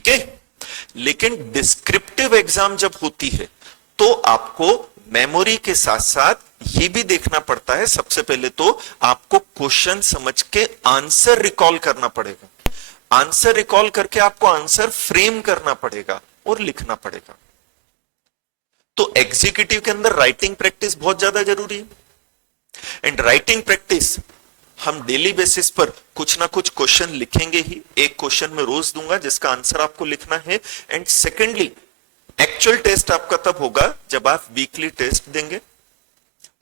ठीक है। लेकिन डिस्क्रिप्टिव एग्जाम जब होती है तो आपको मेमोरी के साथ साथ ये भी देखना पड़ता है, सबसे पहले तो आपको क्वेश्चन समझ के आंसर रिकॉल करना पड़ेगा। आंसर रिकॉल करके आपको आंसर फ्रेम करना पड़ेगा और लिखना पड़ेगा। तो एग्जीक्यूटिव के अंदर राइटिंग प्रैक्टिस बहुत ज्यादा जरूरी है। एंड राइटिंग प्रैक्टिस हम डेली बेसिस पर कुछ ना कुछ क्वेश्चन लिखेंगे ही। एक क्वेश्चन में रोज दूंगा जिसका आंसर आपको लिखना है। एंड सेकेंडली, एक्चुअल टेस्ट आपका तब होगा जब आप वीकली टेस्ट देंगे,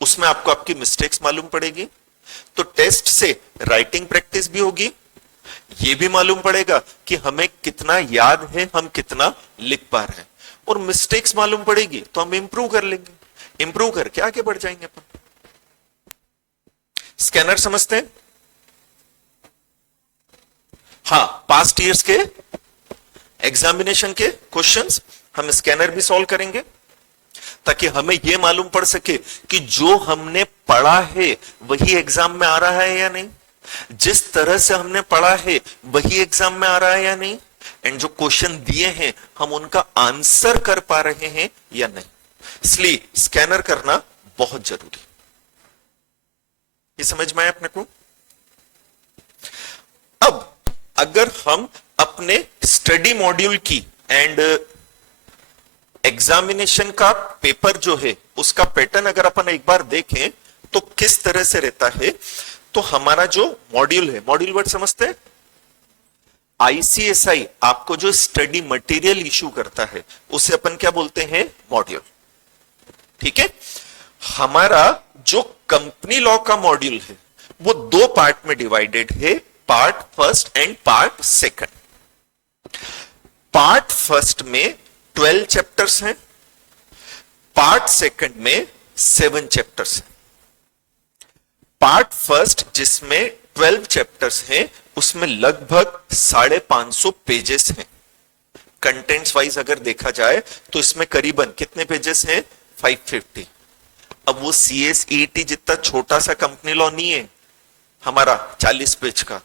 उसमें आपको आपकी मिस्टेक्स मालूम पड़ेगी। तो टेस्ट से राइटिंग प्रैक्टिस भी होगी, ये भी मालूम पड़ेगा कि हमें कितना याद है, हम कितना लिख पा रहे हैं, और मिस्टेक्स मालूम पड़ेगी तो हम इंप्रूव कर लेंगे। इंप्रूव करके आगे बढ़ जाएंगे अपन। स्कैनर समझते हैं? हाँ, पास्ट ईयर्स के एग्जामिनेशन के क्वेश्चंस हम स्कैनर भी सॉल्व करेंगे ताकि हमें यह मालूम पड़ सके कि जो हमने पढ़ा है वही एग्जाम में आ रहा है या नहीं, जिस तरह से हमने पढ़ा है वही एग्जाम में आ रहा है या नहीं, एंड जो क्वेश्चन दिए हैं हम उनका आंसर कर पा रहे हैं या नहीं। इसलिए स्कैनर करना बहुत जरूरी। ये समझ में आया अपने को? अब अगर हम अपने स्टडी मॉड्यूल की एंड एग्जामिनेशन का पेपर जो है उसका पैटर्न अगर अपन एक बार देखें तो किस तरह से रहता है, तो हमारा जो मॉड्यूल है, मॉड्यूल वर्ड समझते हैं? आईसीएसआई आपको जो स्टडी मटेरियल इशू करता है उसे अपन क्या बोलते हैं? मॉड्यूल। ठीक है। हमारा जो कंपनी लॉ का मॉड्यूल है वो दो पार्ट में डिवाइडेड है, part first and part second. Part first में 12 चैप्टर्स हैं, पार्ट सेकंड में 7 चैप्टर्स हैं। पार्ट फर्स्ट जिसमें 12 चैप्टर्स हैं उसमें लगभग 550 पेजेस हैं। कंटेंट्स वाइज अगर देखा जाए तो इसमें करीबन कितने पेजेस हैं? 550। अब वो CSET जितना छोटा सा कंपनी लॉ नहीं है हमारा 40 पेज का,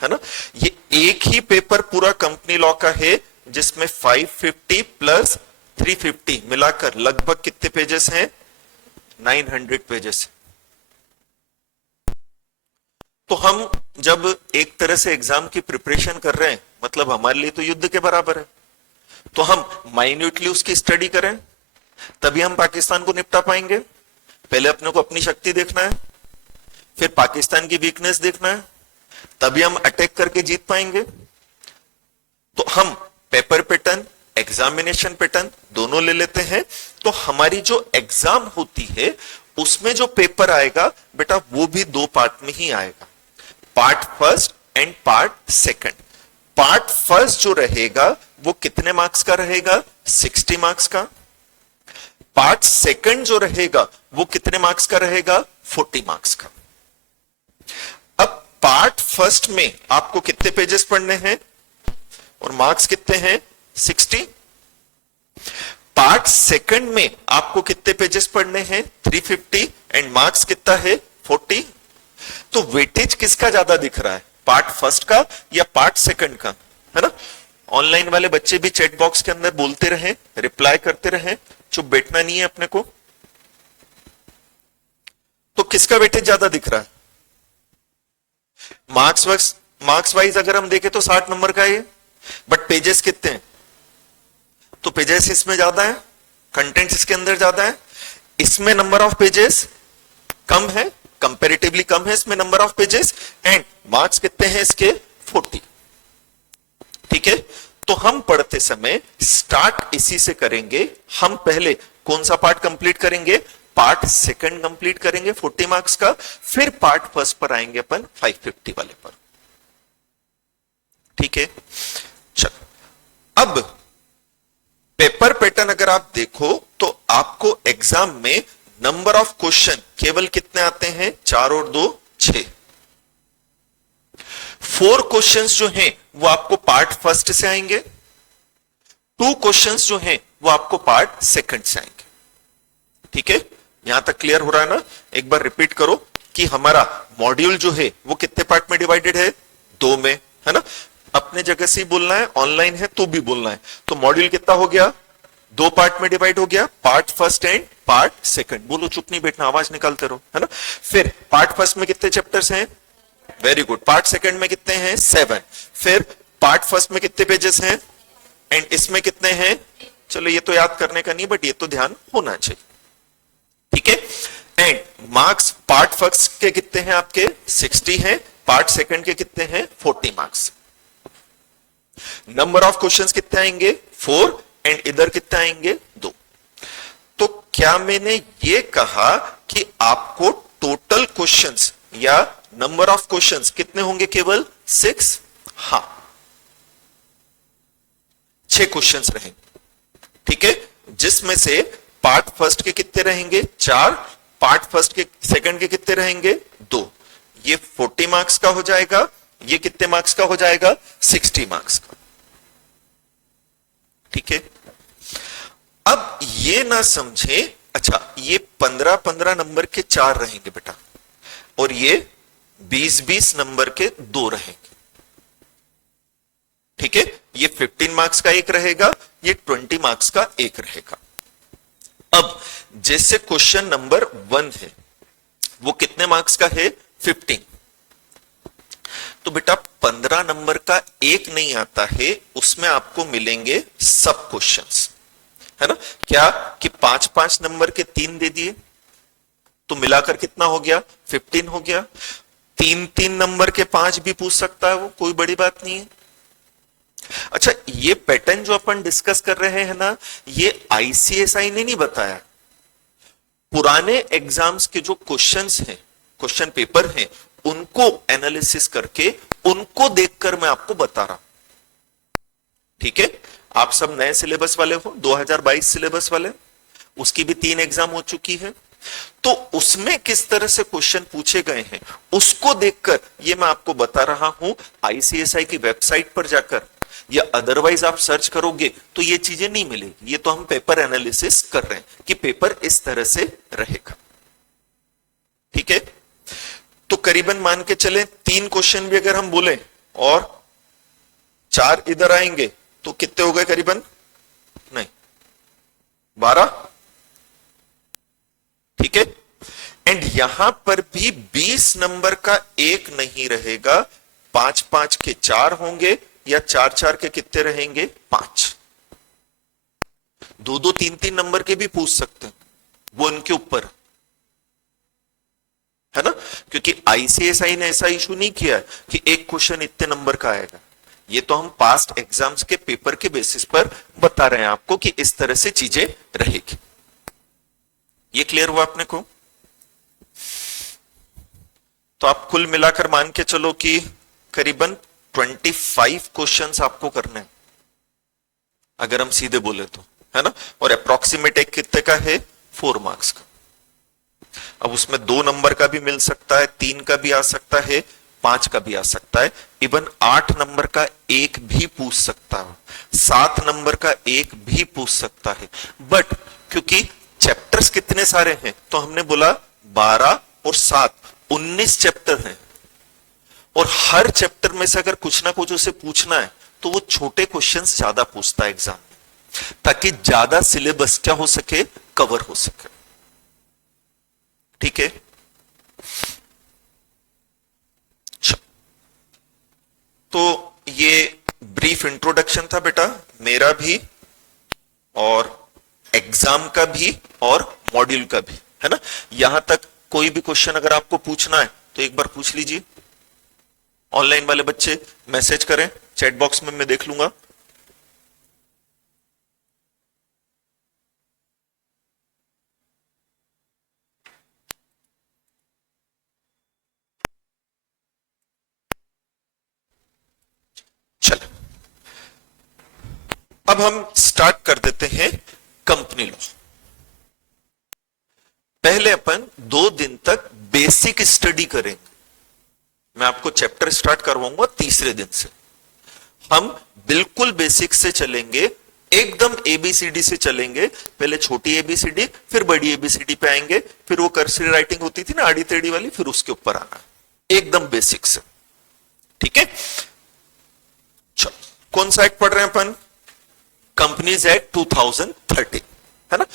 है ना। ये एक ही पेपर पूरा कंपनी लॉ का है जिसमें 550 प्लस 350 मिलाकर लगभग कितने पेजेस हैं? 900 पेजेस। तो हम जब एक तरह से एग्जाम की प्रिपरेशन कर रहे हैं, मतलब हमारे लिए तो युद्ध के बराबर है, तो हम माइन्यूटली उसकी स्टडी करें तभी हम पाकिस्तान को निपटा पाएंगे। पहले अपने को अपनी शक्ति देखना है, फिर पाकिस्तान की वीकनेस देखना है, तभी हम अटैक करके जीत पाएंगे। तो हम पेपर पैटर्न, एग्जामिनेशन पैटर्न दोनों ले लेते हैं। तो हमारी जो एग्जाम होती है उसमें जो पेपर आएगा बेटा वो भी दो पार्ट में ही आएगा, part first and part second. Part first जो रहेगा वो कितने मार्क्स का रहेगा? 60 मार्क्स का। पार्ट सेकंड जो रहेगा वो कितने मार्क्स का रहेगा? 40 मार्क्स का। अब पार्ट फर्स्ट में आपको कितने पेजेस पढ़ने हैं और मार्क्स कितने हैं? 60। पार्ट सेकंड में आपको कितने पेजेस पढ़ने हैं? 350 एंड मार्क्स कितना है? 40। तो वेटेज किसका ज्यादा दिख रहा है, पार्ट फर्स्ट का या पार्ट सेकंड का? है ना। ऑनलाइन वाले बच्चे भी चैट बॉक्स के अंदर बोलते रहे, रिप्लाई करते रहे, चुप बैठना नहीं है अपने को। तो किसका वेटेज ज्यादा दिख रहा है? मार्क्स वाइज अगर हम देखें तो 60 नंबर का है, बट पेजेस कितने हैं? तो पेजेस इसमें ज्यादा है, कंटेंट्स इसके अंदर ज्यादा है, इसमें नंबर ऑफ पेजेस कम है, कंपैरेटिवली कम है इसमें number of pages, and marks कितने हैं इसके? 40। ठीक है। तो हम पढ़ते समय स्टार्ट इसी से करेंगे। हम पहले कौन सा पार्ट कंप्लीट करेंगे? पार्ट सेकंड कंप्लीट करेंगे 40 मार्क्स का, फिर पार्ट फर्स्ट पर आएंगे अपन 550 वाले पर। ठीक है। चलो, अब पेपर पैटर्न अगर आप देखो तो आपको एग्जाम में नंबर ऑफ क्वेश्चन केवल कितने आते हैं? 4 और 2 6। 4 क्वेश्चंस जो हैं वो आपको पार्ट फर्स्ट से आएंगे, 2 क्वेश्चंस जो हैं वो आपको पार्ट सेकंड से आएंगे। ठीक है, यहां तक क्लियर हो रहा है ना? एक बार रिपीट करो कि हमारा मॉड्यूल जो है वो कितने पार्ट में डिवाइडेड है? 2 में, है ना। अपने जगह से ही बोलना है, ऑनलाइन है तो भी बोलना है। तो मॉड्यूल कितना हो गया, 2 पार्ट में डिवाइड हो गया, part first and part second. बोलो, चुप नहीं बैठना, आवाज निकालते रहो, है ना। फिर पार्ट फर्स्ट में कितने चैप्टर्स हैं, वेरी गुड। पार्ट सेकंड में कितने हैं, 7। फिर पार्ट फर्स्ट में कितने पेजेस हैं, एंड इसमें कितने हैं। चलो ये तो याद करने का नहीं, बट ये तो ध्यान होना चाहिए, ठीक है। एंड मार्क्स पार्ट फर्स्ट के कितने हैं आपके, 60 हैं। पार्ट सेकंड के कितने हैं, 40 मार्क्स। नंबर ऑफ क्वेश्चंस कितने आएंगे, 4। एंड इधर कितने आएंगे, 2। तो क्या मैंने ये कहा कि आपको टोटल क्वेश्चंस या नंबर ऑफ क्वेश्चंस कितने होंगे, केवल 6? हां, 6 क्वेश्चंस रहेंगे, ठीक है। जिसमें से पार्ट फर्स्ट के कितने रहेंगे, 4। पार्ट फर्स्ट के सेकंड के कितने रहेंगे, 2। ये 40 मार्क्स का हो जाएगा। ये कितने मार्क्स का हो जाएगा, 60 मार्क्स का, ठीक है। अब ये ना समझे, अच्छा ये 15-15 नंबर के 4 रहेंगे बेटा, और ये 20-20 नंबर के 2 रहेंगे, ठीक है। ये 15 मार्क्स का एक रहेगा, ये 20 मार्क्स का एक रहेगा। अब जैसे क्वेश्चन नंबर 1 है, वो कितने मार्क्स का है, 15। तो बेटा 15 नंबर का एक नहीं आता है, उसमें आपको मिलेंगे सब क्वेश्चंस, है ना। क्या कि 5-5 नंबर के 3 दे दिए, तो मिलाकर कितना हो गया, 15 हो गया। 3-3 नंबर के 5 भी पूछ सकता है वो, कोई बड़ी बात नहीं है। अच्छा, ये पैटर्न जो अपन डिस्कस कर रहे हैं ना, ये आईसीएसआई ने नहीं बताया। पुराने एग्जाम्स के जो क्वेश्चंस हैं, क्वेश्चन पेपर हैं, उनको एनालिसिस करके, उनको देखकर मैं आपको बता रहा हूं, ठीक है। आप सब नए सिलेबस वाले हो, 2022 सिलेबस वाले, उसकी भी 3 एग्जाम हो चुकी है, तो उसमें किस तरह से क्वेश्चन पूछे गए हैं उसको देखकर ये मैं आपको बता रहा हूं। आईसीएसआई की वेबसाइट पर जाकर या अदरवाइज आप सर्च करोगे तो ये चीजें नहीं मिलेगी। ये तो हम पेपर एनालिसिस कर रहे हैं कि पेपर इस तरह से रहेगा, ठीक है। तो करीबन मान के चले 3 क्वेश्चन भी अगर हम बोले और 4 इधर आएंगे तो कितने हो गए, करीबन नहीं 12, ठीक है। एंड यहां पर भी 20 नंबर का एक नहीं रहेगा, 5-5 के 4 होंगे, या 4-4 के कितने रहेंगे, 5। 2-2, 3-3 नंबर के भी पूछ सकते हैं, वो उनके ऊपर है ना, क्योंकि आईसीएसआई ने ऐसा इशू नहीं किया कि एक क्वेश्चन इतने नंबर का आएगा। ये तो हम पास्ट एग्जाम्स के पेपर के बेसिस पर बता रहे हैं आपको कि इस तरह से चीजें रहेगी। ये क्लियर हुआ अपने को। तो आप कुल मिलाकर मान के चलो कि करीबन 25 क्वेश्चंस आपको करने हैं, अगर हम सीधे बोले तो, है ना। और अप्रोक्सीमेट एक कितने का है, 4 मार्क्स का। अब उसमें 2 नंबर का भी मिल सकता है, 3 का भी आ सकता है, 5 का भी आ सकता है, इवन 8 नंबर का एक भी पूछ सकता है, 7 नंबर का एक भी पूछ सकता है। बट क्योंकि चैप्टर्स कितने सारे हैं, तो हमने बोला 12 और 7 19 चैप्टर हैं, और हर चैप्टर में से अगर कुछ ना कुछ उसे पूछना है तो वो छोटे क्वेश्चंस ज्यादा पूछता है एग्जाम में, ताकि ज्यादा सिलेबस क्या हो सके, कवर हो सके, ठीक है। तो ये ब्रीफ इंट्रोडक्शन था बेटा मेरा भी, और एग्जाम का भी, और मॉड्यूल का भी, है ना। यहां तक कोई भी क्वेश्चन अगर आपको पूछना है तो एक बार पूछ लीजिए। ऑनलाइन वाले बच्चे मैसेज करें, चैट बॉक्स में मैं देख लूंगा। चलो अब हम स्टार्ट कर देते हैं कंपनी लॉ। पहले अपन 2 दिन तक बेसिक स्टडी करेंगे। मैं आपको चैप्टर स्टार्ट करवाऊंगा तीसरे दिन से। हम बिल्कुल बेसिक से चलेंगे, एकदम एबीसीडी से चलेंगे। पहले छोटी एबीसीडी, फिर बड़ी एबीसीडी पे आएंगे, फिर वो कर्सिव राइटिंग होती थी ना आड़ी टेढ़ी वाली, फिर उसके ऊपर आना, एकदम बेसिक से, ठीक है। कौन सा एक्ट पढ़ रहे हैं अपन? कंपनीज एक्ट 2013, है ना?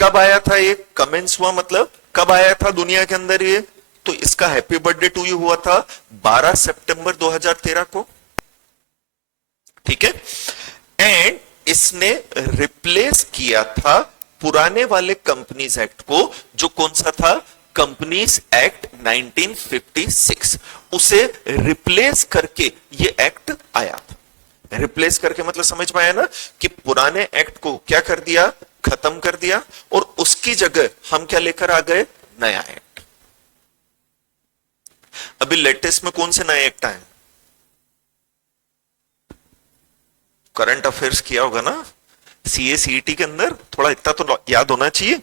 कब आया था ये? कमेंस हुआ मतलब कब आया था दुनिया के अंदर ये? तो इसका हैप्पी बर्थडे टू यू हुआ था 12 सितंबर 2013 को, ठीक है? एंड इसने रिप्लेस किया था पुराने वाले कंपनीज एक्ट को, जो कौन सा था? Companies act 1956। उसे रिप्लेस करके ये एक्ट आया था। रिप्लेस करके मतलब समझ में आया ना, कि पुराने एक्ट को क्या कर दिया? खत्म कर दिया, और उसकी जगह हम क्या लेकर आ गए? नया एक्ट। अभी लेटेस्ट में कौन से नए एक्ट आए? करंट अफेयर्स किया होगा ना सीए सीईटी के अंदर, थोड़ा इतना तो याद होना चाहिए।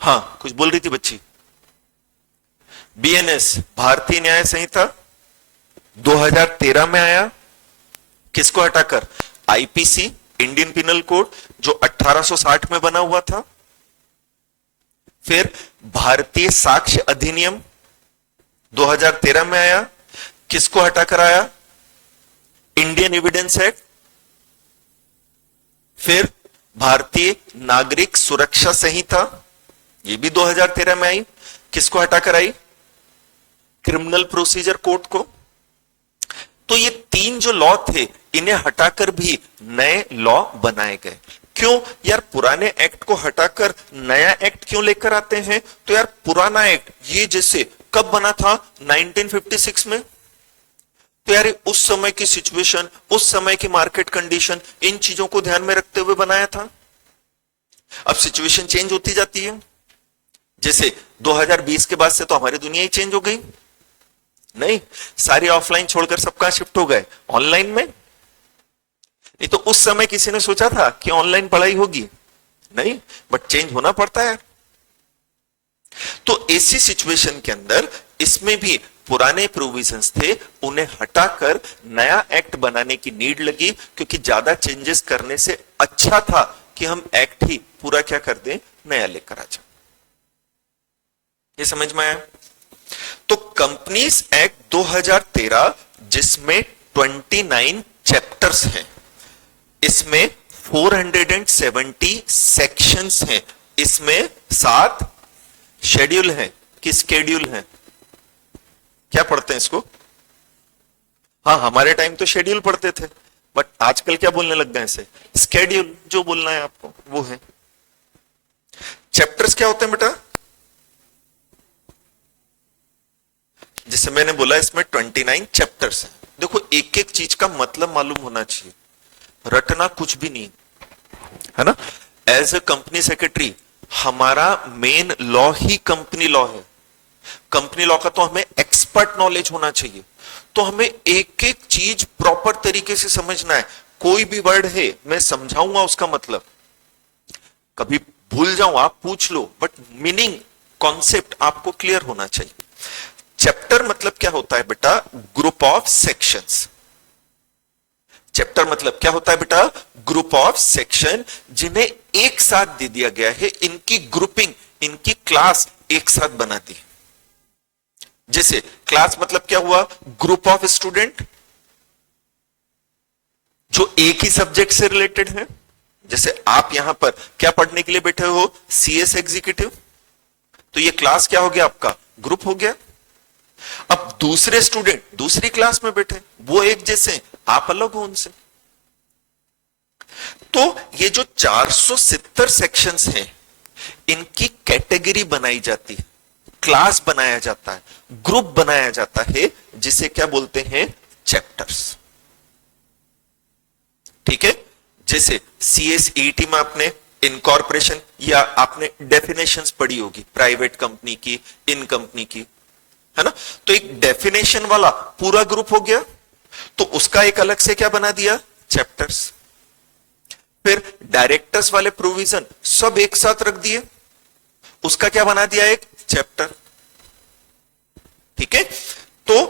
हाँ, कुछ बोल रही थी बच्ची। बीएनएस भारतीय न्याय संहिता 2013 में आया, किसको हटाकर? आईपीसी इंडियन पिनल कोड जो 1860 में बना हुआ था। फिर भारतीय साक्ष्य अधिनियम 2013 में आया, किसको हटाकर आया? Indian evidence act. फिर भारतीय नागरिक सुरक्षा संहिता, ये भी 2013 में आई, किसको हटाकर आई? क्रिमिनल प्रोसीजर कोड को। तो ये तीन जो लॉ थे, इन्हें हटाकर भी नए लॉ बनाए गए। क्यों यार? पुराने एक्ट को हटाकर नया एक्ट क्यों लेकर आते हैं? तो यार पुराना एक्ट ये जैसे कब बना था? 1956 में। तो यार उस समय की सिचुएशन, उस समय की मार्केट कंडीशन, इन चीजों को ध्यान में रखते हुए बनाया था। अब सिचुएशन चेंज होती जाती है, जैसे 2020 के बाद से तो हमारी दुनिया ही चेंज हो गई। नहीं, सारी ऑफलाइन छोड़कर सब कहां शिफ्ट हो गए? ऑनलाइन में। नहीं तो उस समय किसी ने सोचा था कि ऑनलाइन पढ़ाई होगी? नहीं, बट चेंज होना पड़ता है। तो ऐसी सिचुएशन के अंदर इसमें भी पुराने प्रोविजंस थे, उन्हें हटाकर नया एक्ट बनाने की नीड लगी, क्योंकि ज्यादा चेंजेस करने से अच्छा था कि हम एक्ट ही पूरा क्या कर दें? नया लेकर आ जाए। ये समझ में आया? तो कंपनीज एक्ट 2013 जिसमें 29 चैप्टर्स हैं, इसमें 470 सेक्शंस हैं, इसमें 7 शेड्यूल हैं। किस शेड्यूल हैं? क्या पढ़ते हैं इसको? हाँ, हमारे टाइम तो शेड्यूल पढ़ते थे, बट आजकल क्या बोलने लग गए इसे? स्केड्यूल। जो बोलना है आपको वो है। चैप्टर्स क्या होते हैं बेटा? जैसे मैंने बोला इसमें 29 चैप्टर्स हैं। देखो, एक एक चीज का मतलब मालूम होना चाहिए, रटना कुछ भी नहीं, है ना? एज ए कंपनी सेक्रेटरी हमारा मेन लॉ ही कंपनी लॉ है। कंपनी लॉ का तो हमें एक्सपर्ट नॉलेज होना चाहिए। तो हमें एक एक चीज प्रॉपर तरीके से समझना है। कोई भी वर्ड है मैं समझाऊंगा उसका मतलब, कभी भूल जाऊं आप पूछ लो, बट मीनिंग कॉन्सेप्ट आपको क्लियर होना चाहिए। चैप्टर मतलब क्या होता है बेटा? Group of sections. चैप्टर मतलब क्या होता है बेटा? ग्रुप ऑफ सेक्शन जिन्हें एक साथ दे दिया गया है, इनकी ग्रुपिंग, इनकी क्लास एक साथ बना दी। जैसे क्लास मतलब क्या हुआ? ग्रुप ऑफ स्टूडेंट जो एक ही सब्जेक्ट से रिलेटेड है। जैसे आप यहां पर क्या पढ़ने के लिए बैठे हो? CS executive. तो ये क्लास क्या हो गया आपका? ग्रुप हो गया। अब दूसरे स्टूडेंट दूसरी क्लास में बैठे, वो एक जैसे, आप अलग हो उनसे। तो ये जो 470 सेक्शंस हैं, इनकी कैटेगरी बनाई जाती है, क्लास बनाया जाता है, ग्रुप बनाया जाता है, जिसे क्या बोलते हैं? चैप्टर्स। ठीक है? जैसे सीएसईटी में आपने इनकॉर्पोरेशन या आपने डेफिनेशंस पढ़ी होगी, प्राइवेट कंपनी की, इन कंपनी की, है ना? तो एक डेफिनेशन वाला पूरा ग्रुप हो गया, तो उसका एक अलग से क्या बना दिया? चैप्टर्स। फिर डायरेक्टर्स वाले प्रोविजन सब एक साथ रख दिए, उसका क्या बना दिया? एक चैप्टर। ठीक है? तो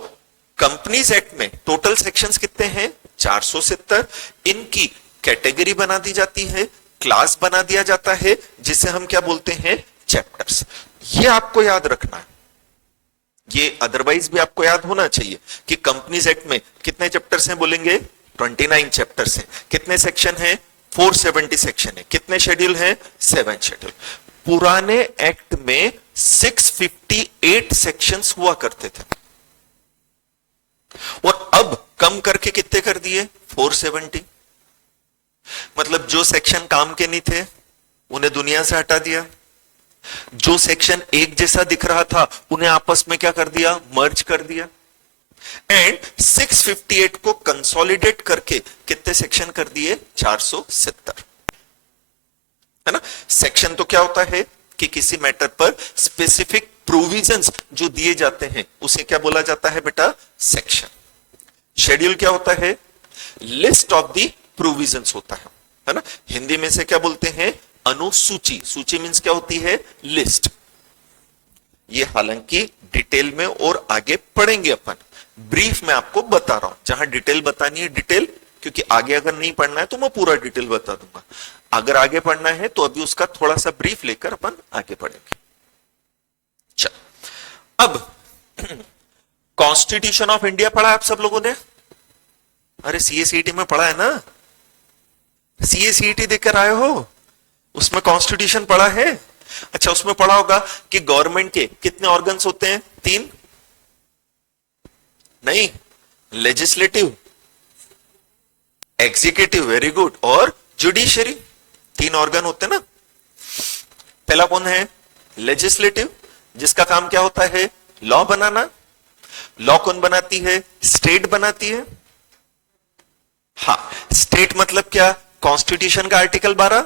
कंपनीज एक्ट में टोटल सेक्शंस कितने हैं? 470। इनकी कैटेगरी बना दी जाती है, क्लास बना दिया जाता है, जिसे हम क्या बोलते हैं? चैप्टर्स। ये आपको याद रखना है। ये अदरवाइज भी आपको याद होना चाहिए कि कंपनीज एक्ट में कितने चैप्टर्स हैं, बोलेंगे 29 चैप्टर्स हैं। कितने सेक्शन हैं? 470 सेक्शन है। कितने शेड्यूल हैं? 7 शेड्यूल। पुराने एक्ट में 658 सेक्शंस हुआ करते थे और अब कम करके कितने कर दिए? 470। मतलब जो सेक्शन काम के नहीं थे उन्हें दुनिया से हटा दिया, जो सेक्शन एक जैसा दिख रहा था उन्हें आपस में क्या कर दिया? मर्ज कर दिया। एंड 658 को कंसोलिडेट करके कितने सेक्शन कर दिए? 470, है ना। सेक्शन तो क्या होता है कि किसी मैटर पर स्पेसिफिक प्रोविजंस जो दिए जाते हैं उसे क्या बोला जाता है बेटा? सेक्शन। शेड्यूल क्या होता है? लिस्ट ऑफ द प्रोविजंस होता है ना। हिंदी में से क्या बोलते हैं? अनुसूची। सूची मीन्स क्या होती है? लिस्ट। ये हालांकि डिटेल में और आगे पढ़ेंगे अपन, ब्रीफ में आपको बता रहा हूं। जहां डिटेल बतानी है डिटेल, क्योंकि आगे अगर नहीं पढ़ना है तो मैं पूरा डिटेल बता दूंगा। अगर आगे पढ़ना है तो अभी उसका थोड़ा सा ब्रीफ लेकर अपन आगे पढ़ेंगे। चल, अब कॉन्स्टिट्यूशन ऑफ इंडिया पढ़ा आप सब लोगों ने? अरे सीएसीईटी में पढ़ा है ना? सीएसीईटी देकर आए हो, उसमें कॉन्स्टिट्यूशन पढ़ा है। अच्छा, उसमें पढ़ा होगा कि गवर्नमेंट के कितने ऑर्गन्स होते हैं? 3? नहीं, लेजिस्लेटिव, एग्जीक्यूटिव, वेरी गुड, और जुडिशरी। 3 ऑर्गन होते हैं ना। पहला कौन है? लेजिस्लेटिव, जिसका काम क्या होता है? लॉ बनाना। लॉ कौन बनाती है? स्टेट बनाती है। हाँ, स्टेट मतलब क्या? कॉन्स्टिट्यूशन का आर्टिकल 12।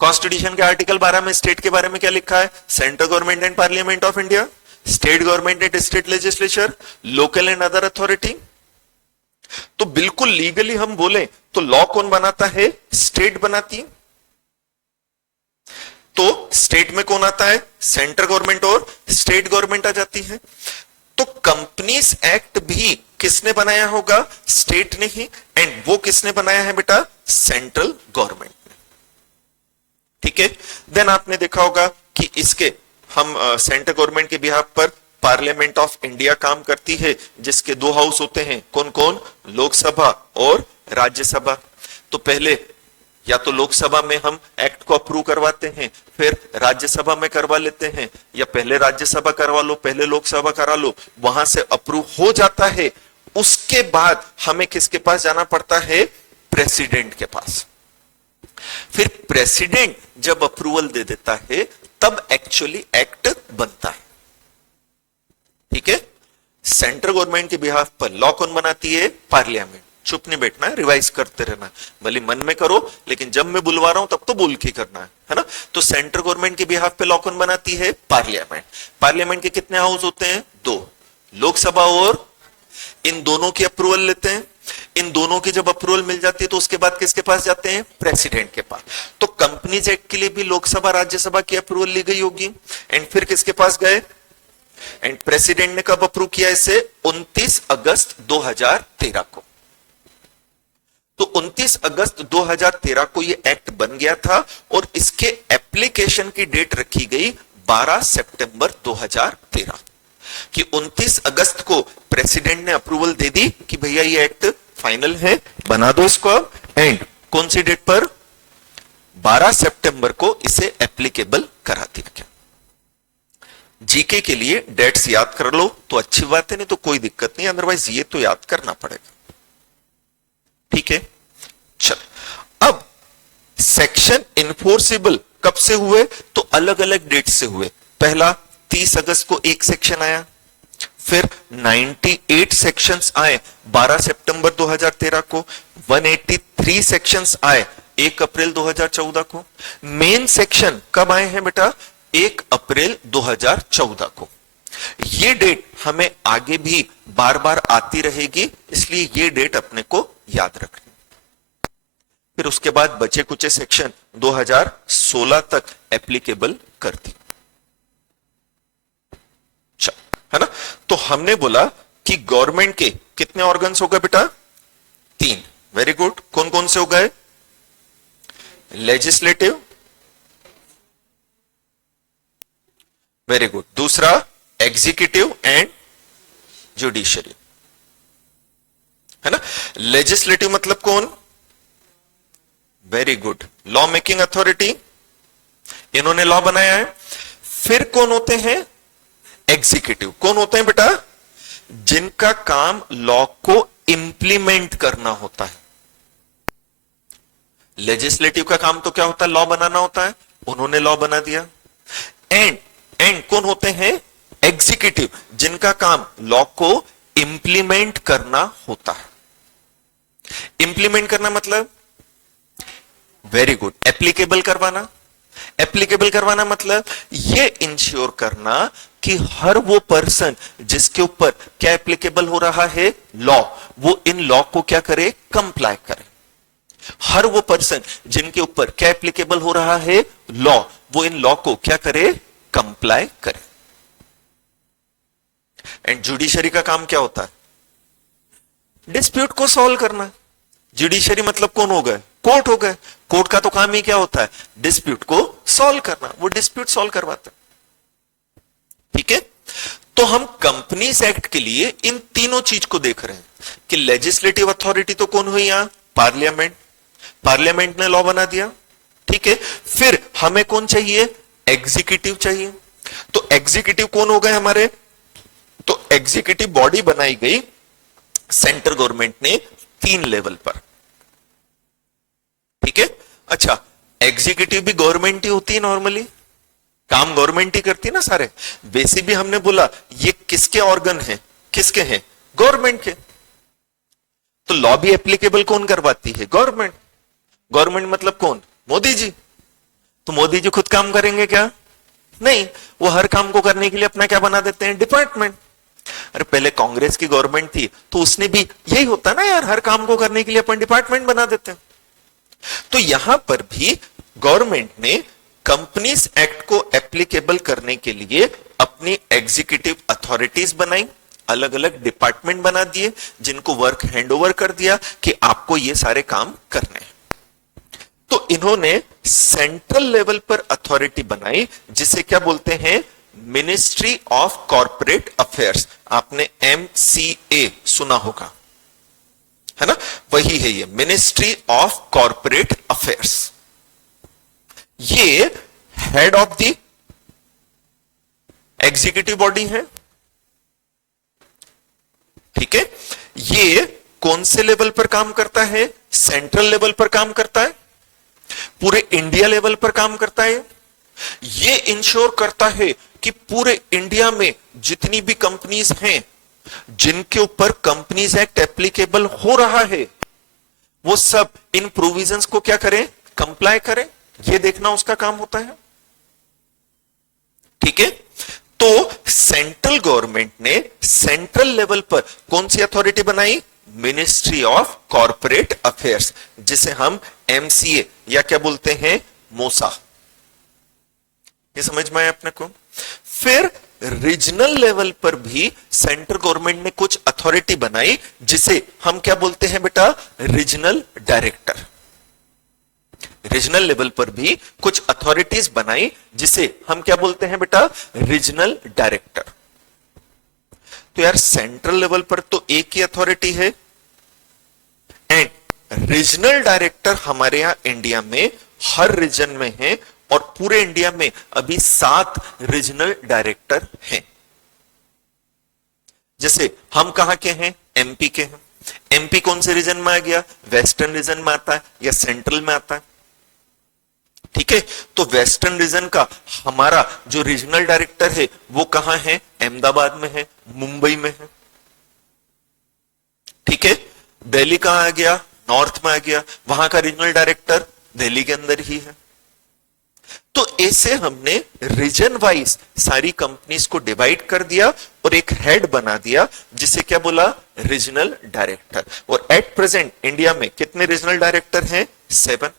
कॉन्स्टिट्यूशन के आर्टिकल 12 में स्टेट के बारे में क्या लिखा है? Central government and parliament of India, state government and state legislature, local and other authority. तो बिल्कुल लीगली हम बोले तो लॉ कौन बनाता है? स्टेट बनाती है। तो स्टेट में कौन आता है? सेंट्रल गवर्नमेंट और स्टेट गवर्नमेंट आ जाती है। तो कंपनीज एक्ट भी किसने बनाया होगा? स्टेट ने ही। एंड वो किसने बनाया है बेटा? सेंट्रल गवर्नमेंट ने। ठीक है। देन आपने देखा होगा कि इसके हम सेंट्रल गवर्नमेंट के बिहाफ पर पार्लियामेंट ऑफ इंडिया काम करती है, जिसके 2 हाउस होते हैं। कौन कौन? लोकसभा और राज्यसभा। तो पहले या तो लोकसभा में हम एक्ट को अप्रूव करवाते हैं, फिर राज्यसभा में करवा लेते हैं, या पहले राज्यसभा करवा लो, पहले लोकसभा करा लो, वहां से अप्रूव हो जाता है। उसके बाद हमें किसके पास जाना पड़ता है? प्रेसिडेंट के पास। फिर प्रेसिडेंट जब अप्रूवल दे देता है तब एक्चुअली एक्ट बनता है। ठीक है। सेंट्रल गवर्नमेंट के बिहाफ पर लॉ कौन बनाती है? पार्लियामेंट। चुप नहीं बैठना है, रिवाइज करते रहना। भले मन में करो, लेकिन जब मैं बुलवा रहा हूं तब तो बोल के करना है ना। तो सेंट्रल गवर्नमेंट के बिहाफ पे लॉ कौन बनाती है? पार्लियामेंट। पार्लियामेंट के कितने हाउस होते हैं? 2, लोकसभा और इन दोनों की अप्रूवल लेते हैं। इन दोनों की जब अप्रूवल मिल जाती है तो उसके बाद किसके पास जाते हैं? प्रेसिडेंट के पास। तो कंपनीज एक्ट के लिए भी लोकसभा राज्यसभा की अप्रूवल ली गई होगी। एंड फिर किसके पास गए? एंड प्रेसिडेंट ने कब अप्रूव किया इसे? 29 अगस्त 2013 को। तो 29 अगस्त 2013 को ये एक्ट बन गया था और इसके एप्लीकेशन की डेट रखी गई 12 सितंबर 2013 कि 29 अगस्त को प्रेसिडेंट ने अप्रूवल दे दी कि भैया ये एक्ट फाइनल है, बना दो इसको। एंड कौन सी डेट पर? 12 सितंबर को इसे एप्लीकेबल करा दिया गया। जीके के लिए डेट्स याद कर लो तो अच्छी बात है, नहीं तो कोई दिक्कत नहीं, अदरवाइज ये तो याद करना पड़ेगा। ठीक है। चल, अब सेक्शन इन्फोर्सेबल कब से हुए? तो अलग अलग डेट से हुए। पहला 30 अगस्त को एक सेक्शन आया, फिर 98 सेक्शंस आए 12 सितंबर 2013 को, 183 सेक्शंस आए 1 अप्रैल 2014 को। मेन सेक्शन कब आए हैं बेटा? 1 अप्रैल 2014 को। ये डेट हमें आगे भी बार बार आती रहेगी, इसलिए ये डेट अपने को याद रखनी। फिर उसके बाद बचे कुछ सेक्शन 2016 तक एप्लीकेबल कर दी, है ना। तो हमने बोला कि गवर्नमेंट के कितने ऑर्गन्स हो गए बेटा? 3। Very good. कौन कौन से हो गए? Legislative, very good. दूसरा एग्जीक्यूटिव एंड जुडिशरी। है ना। लेजिस्लेटिव मतलब कौन? Very good, law making authority, इन्होंने लॉ बनाया है। फिर कौन होते हैं? एग्जीक्यूटिव। कौन होते हैं बेटा? जिनका काम लॉ को इंप्लीमेंट करना होता है। लेजिस्लेटिव का काम तो क्या होता है? लॉ बनाना होता है, उन्होंने लॉ बना दिया। एंड कौन होते हैं? एग्जीक्यूटिव, जिनका काम लॉ को इंप्लीमेंट करना होता है। इंप्लीमेंट करना मतलब वेरी गुड, एप्लीकेबल करवाना। एप्लीकेबल करवाना मतलब यह इंश्योर करना कि हर वो पर्सन जिसके ऊपर क्या एप्लीकेबल हो रहा है? लॉ, वो इन लॉ को क्या करे? कंप्लाई करे। हर वो पर्सन जिनके ऊपर क्या एप्लीकेबल हो रहा है? लॉ, वो इन लॉ को क्या करे? कंप्लाई करे। एंड जुडिशरी का काम क्या होता है? डिस्प्यूट को सॉल्व करना। जुडिशरी मतलब कौन हो गए? कोर्ट हो गए। कोर्ट का तो काम ही क्या होता है? डिस्प्यूट को सॉल्व करना, वो डिस्प्यूट सॉल्व करवाते हैं। ठीक है, तो हम कंपनीज एक्ट के लिए इन तीनों चीज को देख रहे हैं कि लेजिस्लेटिव अथॉरिटी तो कौन हुई? यहां पार्लियामेंट, पार्लियामेंट ने लॉ बना दिया। ठीक है, फिर हमें कौन चाहिए? एग्जीक्यूटिव चाहिए। तो एग्जीक्यूटिव कौन हो गए हमारे? तो एग्जीक्यूटिव बॉडी बनाई गई सेंट्रल गवर्नमेंट ने 3 लेवल पर। ठीक है, अच्छा, एग्जीक्यूटिव भी गवर्नमेंट ही होती है नॉर्मली, काम गवर्नमेंट ही करती है ना सारे। वैसे भी हमने बोला ये किसके ऑर्गन है? किसके हैं? गवर्नमेंट के। तो लॉ भी एप्लीकेबल कौन करवाती है? गवर्नमेंट। गवर्नमेंट मतलब कौन? मोदी जी। तो मोदी जी खुद काम करेंगे क्या? नहीं, वो हर काम को करने के लिए अपना क्या बना देते हैं? डिपार्टमेंट। अरे पहले कांग्रेस की गवर्नमेंट थी तो उसने भी यही होता ना यार, हर काम को करने के लिए अपन डिपार्टमेंट बना देते हैं। तो यहां पर भी गवर्नमेंट ने कंपनीज एक्ट को एप्लीकेबल करने के लिए अपनी एग्जीक्यूटिव अथॉरिटीज बनाई, अलग अलग डिपार्टमेंट बना दिए, जिनको वर्क हैंडओवर कर दिया कि आपको ये सारे काम करने हैं। तो इन्होंने सेंट्रल लेवल पर अथॉरिटी बनाई जिसे क्या बोलते हैं? Ministry of corporate affairs. आपने MCA सुना होगा, है ना, वही है ये मिनिस्ट्री ऑफ कॉर्पोरेट अफेयर्स। ये head of the executive body है। ठीक है, ये कौन से लेवल पर काम करता है? सेंट्रल लेवल पर काम करता है, पूरे इंडिया लेवल पर काम करता है। ये इंश्योर करता है कि पूरे इंडिया में जितनी भी कंपनीज हैं जिनके ऊपर कंपनीज एक्ट एप्लीकेबल हो रहा है, वो सब इन प्रोविजंस को क्या करें? कंप्लाई करें। ये देखना उसका काम होता है। ठीक है, तो सेंट्रल गवर्नमेंट ने सेंट्रल लेवल पर कौन सी अथॉरिटी बनाई? मिनिस्ट्री ऑफ कॉर्पोरेट अफेयर्स, जिसे हम MCA या क्या बोलते हैं? मोसा। ये समझ में आया अपने को? फिर रीजनल लेवल पर भी सेंट्रल गवर्नमेंट ने कुछ अथॉरिटी बनाई जिसे हम क्या बोलते हैं बेटा? Regional director. रीजनल लेवल पर भी कुछ अथॉरिटीज बनाई जिसे हम क्या बोलते हैं बेटा? Regional director. तो यार सेंट्रल लेवल पर तो एक ही अथॉरिटी है, एंड रीजनल डायरेक्टर हमारे यहां इंडिया में हर रीजन में है, और पूरे इंडिया में अभी 7 रीजनल डायरेक्टर हैं। जैसे हम कहां के हैं? MP के हैं। MP कौन से रीजन में आ गया? वेस्टर्न रीजन में आता है या सेंट्रल में आता है? ठीक है, तो वेस्टर्न रीजन का हमारा जो रीजनल डायरेक्टर है वो कहां है? अहमदाबाद में है, मुंबई में है। ठीक है, दिल्ली कहां आ गया? नॉर्थ में आ गया, वहां का रीजनल डायरेक्टर दिल्ली के अंदर ही है। तो ऐसे हमने रीजन वाइज सारी कंपनीज को डिवाइड कर दिया और एक हेड बना दिया जिसे क्या बोला? Regional director. और एट प्रेजेंट इंडिया में कितने रीजनल डायरेक्टर हैं? 7।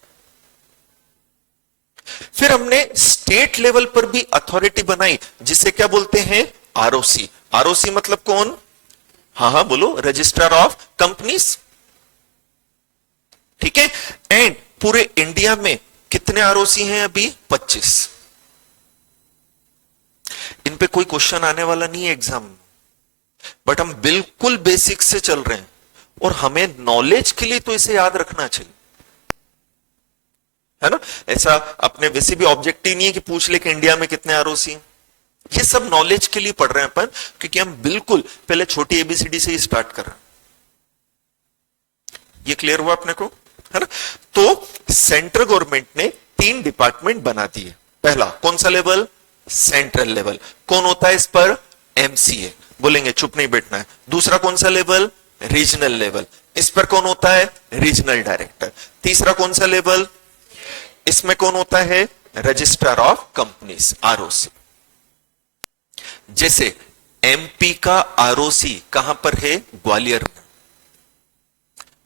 फिर हमने स्टेट लेवल पर भी अथॉरिटी बनाई जिसे क्या बोलते हैं? ROC। ROC मतलब कौन? हाँ बोलो, रजिस्ट्रार ऑफ कंपनीज। ठीक है, एंड पूरे इंडिया में कितने ROC हैं अभी? 25। इन पे कोई क्वेश्चन आने वाला नहीं है एग्जाम में, बट हम बिल्कुल बेसिक से चल रहे हैं और हमें नॉलेज के लिए तो इसे याद रखना चाहिए, है ना। ऐसा अपने वैसे भी ऑब्जेक्ट ही नहीं है कि पूछ ले कि इंडिया में कितने आरओसी हैं। ये सब नॉलेज के लिए पढ़ रहे हैं अपन, क्योंकि हम बिल्कुल पहले छोटी एबीसीडी से ही स्टार्ट कर रहे हैं। ये क्लियर हुआ अपने को, है ना। तो सेंट्रल गवर्नमेंट ने 3 डिपार्टमेंट बना दिए। पहला कौन सा लेवल? Central level. कौन होता है इस पर? एमसीए। बोलेंगे चुप नहीं बैठना है। दूसरा कौन सा लेवल? Regional level. इस पर कौन होता है? Regional director. तीसरा कौन सा लेवल? इसमें कौन होता है? Registrar of companies, ROC. जैसे एमपी का आरओसी कहां पर है? ग्वालियर में।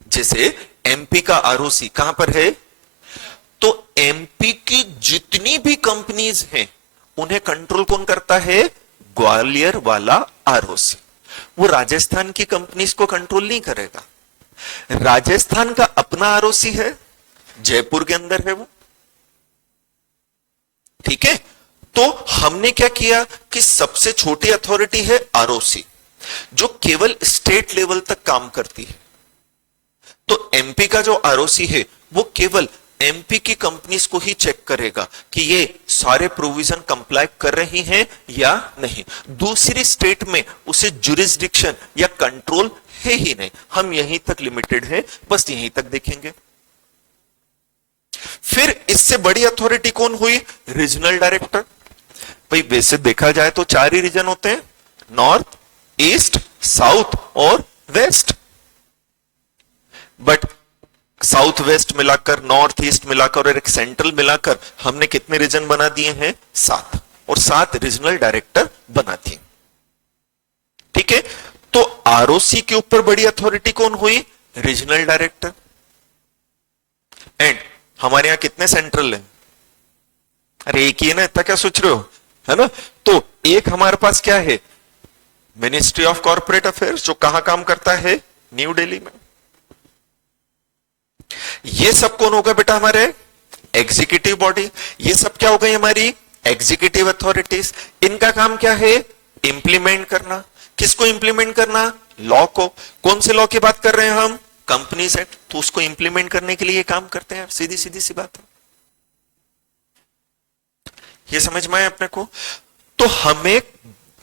जैसे एमपी का आरओसी कहां पर है? तो एमपी की जितनी भी कंपनीज हैं उन्हें कंट्रोल कौन करता है? ग्वालियर वाला आरओसी। वो राजस्थान की कंपनीज को कंट्रोल नहीं करेगा। राजस्थान का अपना आरओसी है, जयपुर के अंदर है वो, ठीक है। तो हमने क्या किया कि सबसे छोटी अथॉरिटी है आरओसी, जो केवल स्टेट लेवल तक काम करती है। तो एमपी का जो आरओसी है वो केवल एमपी की कंपनीज को ही चेक करेगा कि ये सारे प्रोविजन कंप्लाई कर रही हैं या नहीं। दूसरी स्टेट में उसे जुरिस्डिक्शन या कंट्रोल है ही नहीं। हम यहीं तक लिमिटेड है, बस यहीं तक देखेंगे। फिर इससे बड़ी अथॉरिटी कौन हुई? Regional director. भाई वैसे देखा जाए तो 4 ही रीजन होते हैं, नॉर्थ, ईस्ट, साउथ और वेस्ट। बट साउथ वेस्ट मिलाकर, नॉर्थ ईस्ट मिलाकर और एक सेंट्रल मिलाकर हमने कितने रीजन बना दिए हैं? 7। और 7 रीजनल डायरेक्टर बना दिए, ठीक है। तो आरओसी के ऊपर बड़ी अथॉरिटी कौन हुई? Regional director. एंड हमारे यहां कितने सेंट्रल है? अरे एक ही है ना, इतना क्या सोच रहे हो, है ना। तो एक हमारे पास क्या है? मिनिस्ट्री ऑफ कॉर्पोरेट अफेयर्स, जो कहां काम करता है? न्यू दिल्ली में। ये सब कौन होगा बेटा? हमारे एग्जीक्यूटिव बॉडी। ये सब क्या हो गई? हमारी एग्जीक्यूटिव अथॉरिटीज। इनका काम क्या है? इंप्लीमेंट करना। किसको इंप्लीमेंट करना? लॉ को। कौन से लॉ की बात कर रहे हैं हम? Companies act. तो उसको इंप्लीमेंट करने के लिए काम करते हैं। सीधी सीधी सी बात है, ये समझ में आया अपने को। तो हमें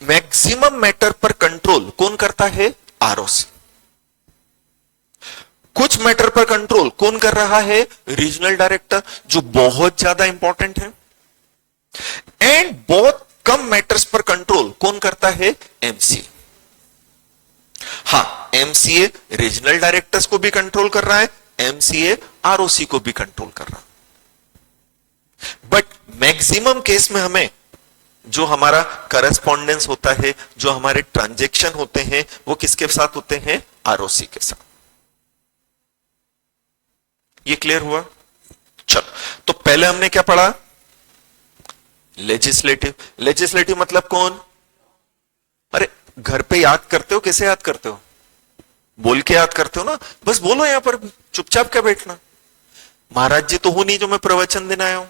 मैक्सिमम मैटर पर कंट्रोल कौन करता है? आरओसी। कुछ मैटर पर कंट्रोल कौन कर रहा है? रीजनल डायरेक्टर, जो बहुत ज्यादा इंपॉर्टेंट है। एंड बहुत कम मैटर्स पर कंट्रोल कौन करता है? एमसीए। हाँ, एमसीए रीजनल डायरेक्टर्स को भी कंट्रोल कर रहा है, एमसीए आरओसी को भी कंट्रोल कर रहा है। बट मैक्सिमम केस में हमें जो हमारा करस्पॉन्डेंस होता है, जो हमारे ट्रांजैक्शन होते हैं, वो किसके साथ होते हैं? आरओसी के साथ। ये क्लियर हुआ? चलो, तो पहले हमने क्या पढ़ा? लेजिस्लेटिव। लेजिस्लेटिव मतलब कौन? अरे घर पे याद करते हो? कैसे याद करते हो? बोल के याद करते हो ना। बस बोलो, यहां पर चुपचाप क्या बैठना। महाराज जी तो हो नहीं जो मैं प्रवचन देने आया हूं।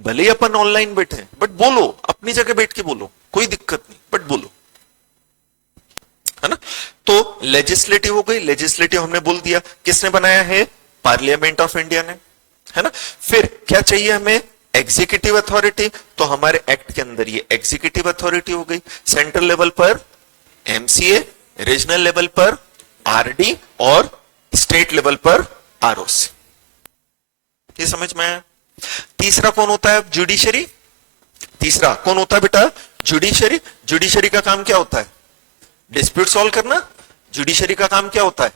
भले ही अपन ऑनलाइन बैठे, बट बोलो, अपनी जगह बैठ के बोलो, कोई दिक्कत नहीं, बट बोलो, है ना। तो लेजिस्लेटिव हो गई। लेजिस्लेटिव हमने बोल दिया, किसने बनाया है? पार्लियामेंट ऑफ इंडिया ने, है ना। फिर क्या चाहिए हमें? Executive authority. तो हमारे एक्ट के अंदर ये एग्जीक्यूटिव अथॉरिटी हो गई। सेंट्रल लेवल पर एमसीए, रीजनल लेवल पर आरडी और स्टेट लेवल पर आरओसी। ये समझ में आया? तीसरा कौन होता है? जुडिशरी। तीसरा कौन होता है बेटा? जुडिशरी। जुडिशरी का काम क्या होता है? डिस्प्यूट सॉल्व करना। जुडिशरी का काम क्या होता है?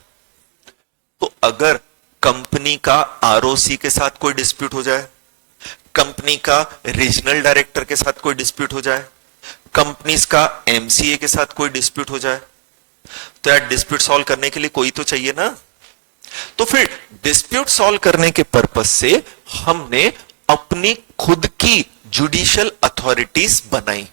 तो अगर कंपनी का आरओसी के साथ कोई डिस्प्यूट हो जाए, कंपनी का रीजनल डायरेक्टर के साथ कोई डिस्प्यूट हो जाए, कंपनीज का एमसीए के साथ कोई डिस्प्यूट हो जाए, तो यार डिस्प्यूट सॉल्व करने के लिए कोई तो चाहिए ना। तो फिर डिस्प्यूट सॉल्व करने के पर्पस से हमने अपनी खुद की जुडिशियल अथॉरिटीज बनाई।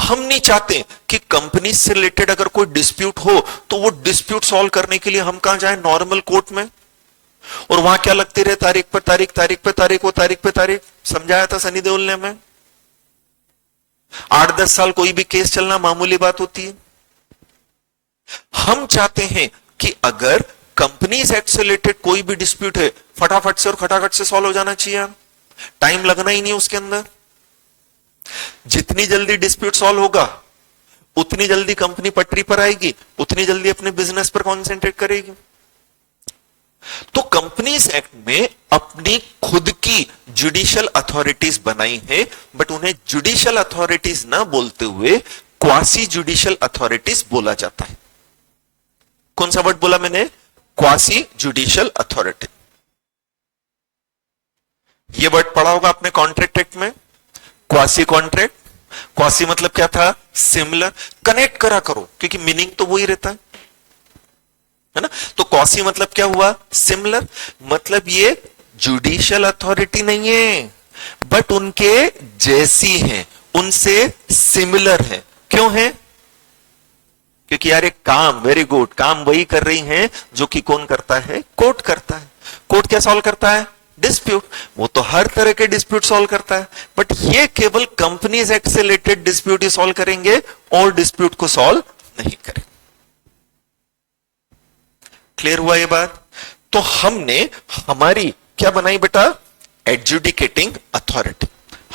हम नहीं चाहते कि कंपनी से रिलेटेड अगर कोई डिस्प्यूट हो तो वो डिस्प्यूट सॉल्व करने के लिए हम कहां जाएं? नॉर्मल कोर्ट में। और वहां क्या लगती रहे? तारीख पर तारीख, तारीख पे तारीख, वो तारीख पे तारीख। समझाया था सनी देओल ने हमें। 8-10 साल कोई भी केस चलना मामूली बात होती है। हम चाहते हैं कि अगर कंपनीज एक्ट से रिलेटेड कोई भी डिस्प्यूट है, फटाफट से और खटाखट से सॉल्व हो जाना चाहिए, टाइम लगना ही नहीं उसके अंदर। जितनी जल्दी डिस्प्यूट सॉल्व होगा उतनी जल्दी कंपनी पटरी पर आएगी, उतनी जल्दी अपने बिजनेस पर कॉन्सेंट्रेट करेगी। तो कंपनीज एक्ट में अपनी खुद की जुडिशियल अथॉरिटीज बनाई है, बट उन्हें जुडिशियल अथॉरिटीज ना बोलते हुए क्वासी जुडिशियल अथॉरिटीज बोला जाता है। कौन सा वर्ड बोला मैंने? Quasi judicial authority. ये वर्ड पढ़ा होगा आपने कॉन्ट्रैक्ट एक्ट में, क्वासी कॉन्ट्रैक्ट। क्वासी मतलब क्या था? सिमिलर। कनेक्ट करा करो क्योंकि मीनिंग तो वही रहता है ना। तो क्वासी मतलब क्या हुआ? सिमिलर। मतलब ये जुडिशियल अथॉरिटी नहीं है, बट उनके जैसी है, उनसे सिमिलर है। क्यों है? क्योंकि यार एक काम, वेरी गुड, काम वही कर रही हैं जो कि कौन करता है? कोर्ट करता है। कोर्ट क्या सॉल्व करता है? डिस्प्यूट। वो तो हर तरह के डिस्प्यूट सॉल्व करता है, बट ये केवल कंपनीज एक्ट से रिलेटेड डिस्प्यूट ही सॉल्व करेंगे और डिस्प्यूट को सॉल्व नहीं करेंगे। क्लियर हुआ ये बात? तो हमने हमारी क्या बनाई बेटा? Adjudicating authority.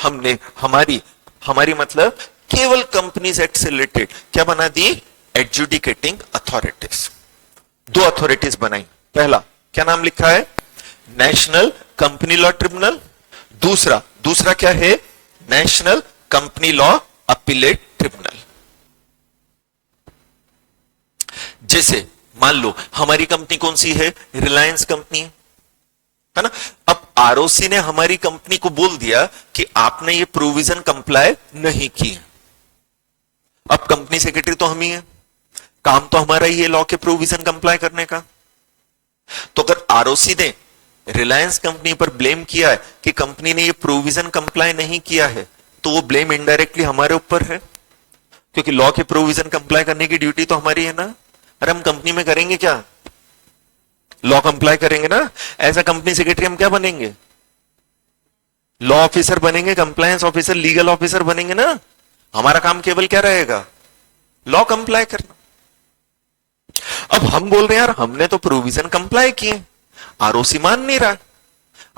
हमने हमारी मतलब केवल कंपनीज एक्ट से रिलेटेड क्या बना दी? Adjudicating authorities. दो अथॉरिटीज बनाई। पहला क्या नाम लिखा है? National company law tribunal. दूसरा क्या है? National company law appellate tribunal. जैसे मान लो हमारी कंपनी कौन सी है? रिलायंस कंपनी है ना। अब आरओसी ने हमारी कंपनी को बोल दिया कि आपने ये प्रोविजन कंप्लाई नहीं की। अब कंपनी सेक्रेटरी तो हम ही है, काम तो हमारा ही है लॉ के प्रोविजन कंप्लाई करने का। तो अगर आरओसी ने रिलायंस कंपनी पर ब्लेम किया है कि कंपनी ने ये प्रोविजन कंप्लाई नहीं किया है, तो वो ब्लेम इनडायरेक्टली हमारे ऊपर है, क्योंकि लॉ के प्रोविजन कंप्लाई करने की ड्यूटी तो हमारी है ना। अरे हम कंपनी में करेंगे क्या? लॉ कंप्लाई करेंगे ना। ऐसा कंपनी सेक्रेटरी हम क्या बनेंगे? लॉ ऑफिसर बनेंगे, कंप्लायंस ऑफिसर, लीगल ऑफिसर बनेंगे ना। हमारा काम केवल क्या रहेगा? लॉ कंप्लाई करना। अब हम बोल रहे हैं यार हमने तो प्रोविजन कंप्लाई किए, आरओसी मान नहीं रहा।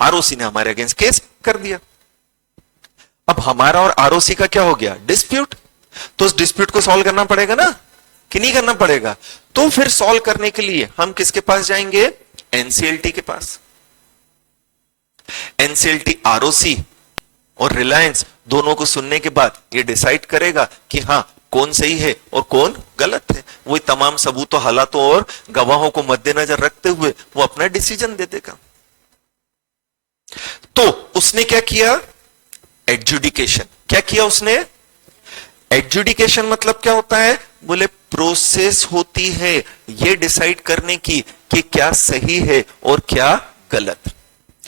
आरओसी ने हमारे अगेंस्ट केस कर दिया। अब हमारा और आरओसी का क्या हो गया? डिस्प्यूट। तो उस डिस्प्यूट को सॉल्व करना पड़ेगा ना, कि नहीं करना पड़ेगा? तो फिर सॉल्व करने के लिए हम किसके पास जाएंगे? एनसीएलटी के पास। एनसीएलटी आरओसी और रिलायंस दोनों को सुनने के बाद ये डिसाइड करेगा कि हाँ कौन सही है और कौन गलत है। वही तमाम सबूतों, हालातों और गवाहों को मद्देनजर रखते हुए वो अपना डिसीजन दे देगा। तो उसने क्या किया? एडजुडिकेशन। क्या किया उसने? एडजुडिकेशन मतलब क्या होता है? बोले प्रोसेस होती है ये डिसाइड करने की कि क्या सही है और क्या गलत।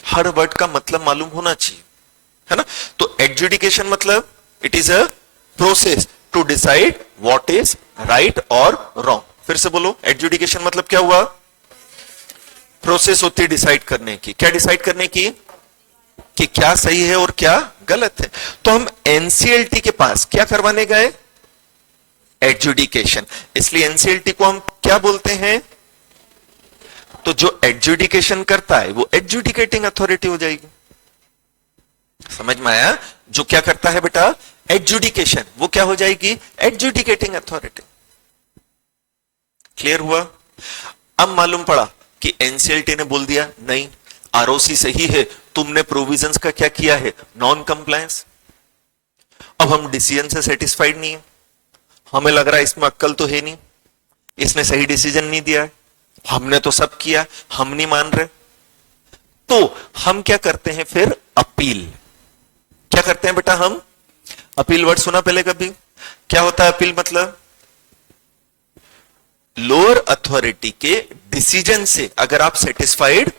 हर वर्ड का मतलब मालूम होना चाहिए, है ना। तो एडजुडिकेशन मतलब it is a process to decide what is right और रॉन्ग। फिर से बोलो, एडजुडिकेशन मतलब क्या हुआ? प्रोसेस होती है डिसाइड करने की। क्या डिसाइड करने की? कि क्या सही है और क्या गलत है। तो हम एनसीएलटी के पास क्या करवाने गए? एडजुडिकेशन। इसलिए एनसीएलटी को हम क्या बोलते हैं? तो जो एडजुडिकेशन करता है वो एडजुडिकेटिंग अथॉरिटी हो जाएगी। समझ में आया? जो क्या करता है बेटा? एडजुडिकेशन, वो क्या हो जाएगी? Adjudicating authority. क्लियर हुआ? अब मालूम पड़ा कि एनसीएलटी ने बोल दिया नहीं आरओसी सही है, तुमने प्रोविजंस का क्या किया है? Non compliance. अब हम डिसीजन से सेटिस्फाइड नहीं है, हमें लग रहा है इसमें अक्ल तो है नहीं, इसने सही डिसीजन नहीं दिया है, हमने तो सब किया, हम नहीं मान रहे। तो हम क्या करते हैं फिर? अपील। क्या करते हैं बेटा हम? अपील वर्ड सुना पहले कभी? क्या होता है अपील? मतलब लोअर अथॉरिटी के डिसीजन से अगर आप सेटिस्फाइड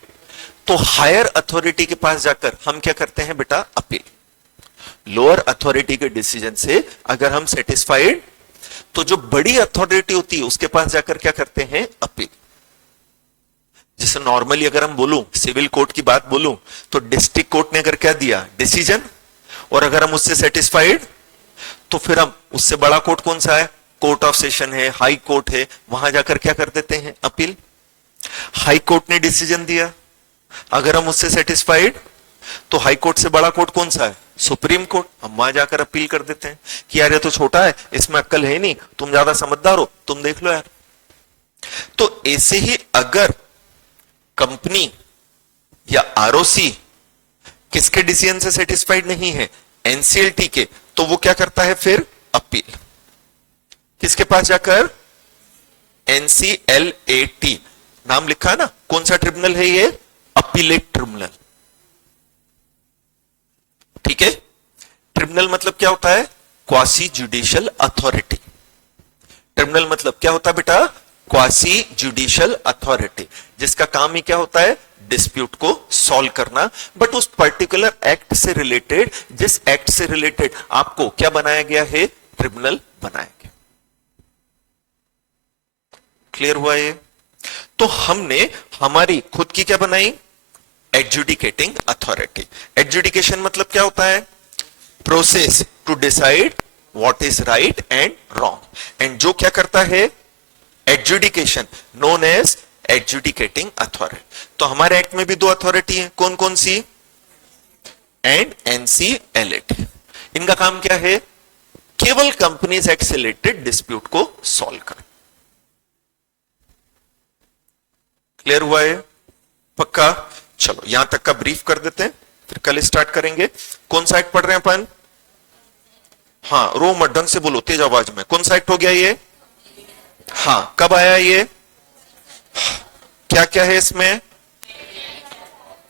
तो हायर अथॉरिटी के पास जाकर हम क्या करते हैं बेटा? अपील। लोअर अथॉरिटी के डिसीजन से अगर हम सेटिस्फाइड तो जो बड़ी अथॉरिटी होती है उसके पास जाकर क्या करते हैं? अपील। जैसे नॉर्मली अगर हम बोलूं, सिविल कोर्ट की बात बोलूं, तो डिस्ट्रिक्ट कोर्ट ने अगर क्या दिया? डिसीजन, और अगर हम उससे सेटिस्फाइड तो फिर हम उससे बड़ा कोर्ट कौन सा है? कोर्ट ऑफ सेशन है, हाई कोर्ट है, वहां जाकर क्या कर देते हैं, अपील। हाई कोर्ट ने डिसीजन दिया, अगर हम उससे सेटिस्फाइड, तो हाई कोर्ट से बड़ा कोर्ट कौन सा है, सुप्रीम कोर्ट, हम वहां जाकर अपील कर देते हैं कि यार ये तो छोटा है, इसमें अक्ल है नहीं, तुम ज्यादा समझदार हो, तुम देख लो यार। तो ऐसे ही अगर कंपनी या आरओसी किसके डिसीजन से सेटिस्फाइड नहीं है, एनसीएलटी के, तो वो क्या करता है फिर, अपील। किसके पास जाकर, एनसीएलएटी, नाम लिखा है ना, कौन सा ट्रिब्यूनल है ये, अपीलेट ट्रिब्यूनल। ठीक है, ट्रिब्यूनल मतलब क्या होता है, क्वासी जुडिशियल अथॉरिटी। ट्रिब्यूनल मतलब क्या होता है बेटा, क्वासी जुडिशियल अथॉरिटी, जिसका काम ही क्या होता है, डिस्प्यूट को सॉल्व करना, बट उस पर्टिकुलर एक्ट से रिलेटेड, जिस एक्ट से रिलेटेड आपको क्या बनाया गया है, ट्रिब्यूनल बनाया गया। क्लियर हुआ ये? तो हमने हमारी खुद की क्या बनाई, एडजुडिकेटिंग अथॉरिटी। एडजुडिकेशन मतलब क्या होता है, process to decide what is right and wrong, and जो क्या करता है, adjudication, known as adjudicating authority. तो हमारे एक्ट में भी दो अथॉरिटी है, कौन कौन सी, एंड एनसीएलएटी। इनका काम क्या है, केवल कंपनीज एक्ट से रिलेटेड डिस्प्यूट को सॉल्व कर। क्लियर हुआ है, पक्का? चलो यहां तक का ब्रीफ कर देते हैं, फिर कल स्टार्ट करेंगे। कौन सा एक्ट पढ़ रहे हैं अपन, हाँ रो मत, ढंग से बोलो, तेज आवाज में, कौन सा एक्ट हो गया ये, हाँ कब आया ये, क्या क्या है इसमें,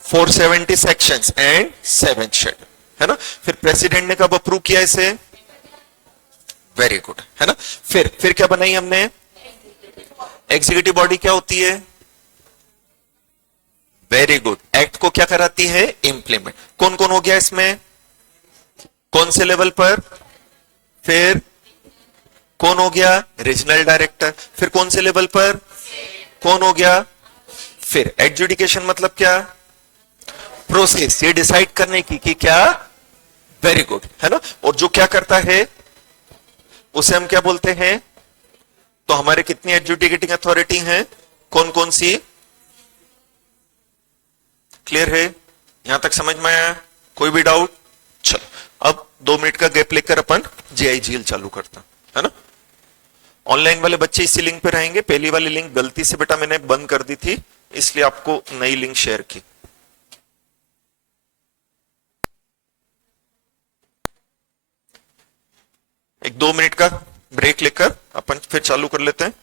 470 सेक्शंस एंड 7 शेड्यूल, है ना। फिर प्रेसिडेंट ने कब अप्रूव किया इसे, वेरी गुड, है ना। फिर क्या बनाई हमने, एग्जीक्यूटिव बॉडी क्या होती है, वेरी गुड, एक्ट को क्या कराती है, इंप्लीमेंट। कौन कौन हो गया इसमें, कौन से लेवल पर, फिर कौन हो गया, रीजनल डायरेक्टर, फिर कौन से लेवल पर, कौन हो गया, फिर एडजुडिकेशन मतलब क्या, प्रोसेस, ये डिसाइड करने की कि क्या, वेरी गुड, है ना। और जो क्या करता है उसे हम क्या बोलते हैं, तो हमारे कितनी एडजुडिकेटिंग अथॉरिटी हैं, कौन कौन सी, क्लियर है, यहां तक समझ में आया, कोई भी डाउट? चलो अब 2 मिनट का गैप लेकर अपन जेआईजीएल चालू करता है ना। ऑनलाइन वाले बच्चे इसी लिंक पे रहेंगे, पहली वाली लिंक गलती से बेटा मैंने बंद कर दी थी, इसलिए आपको नई लिंक शेयर की। एक 2 मिनट का ब्रेक लेकर अपन फिर चालू कर लेते हैं।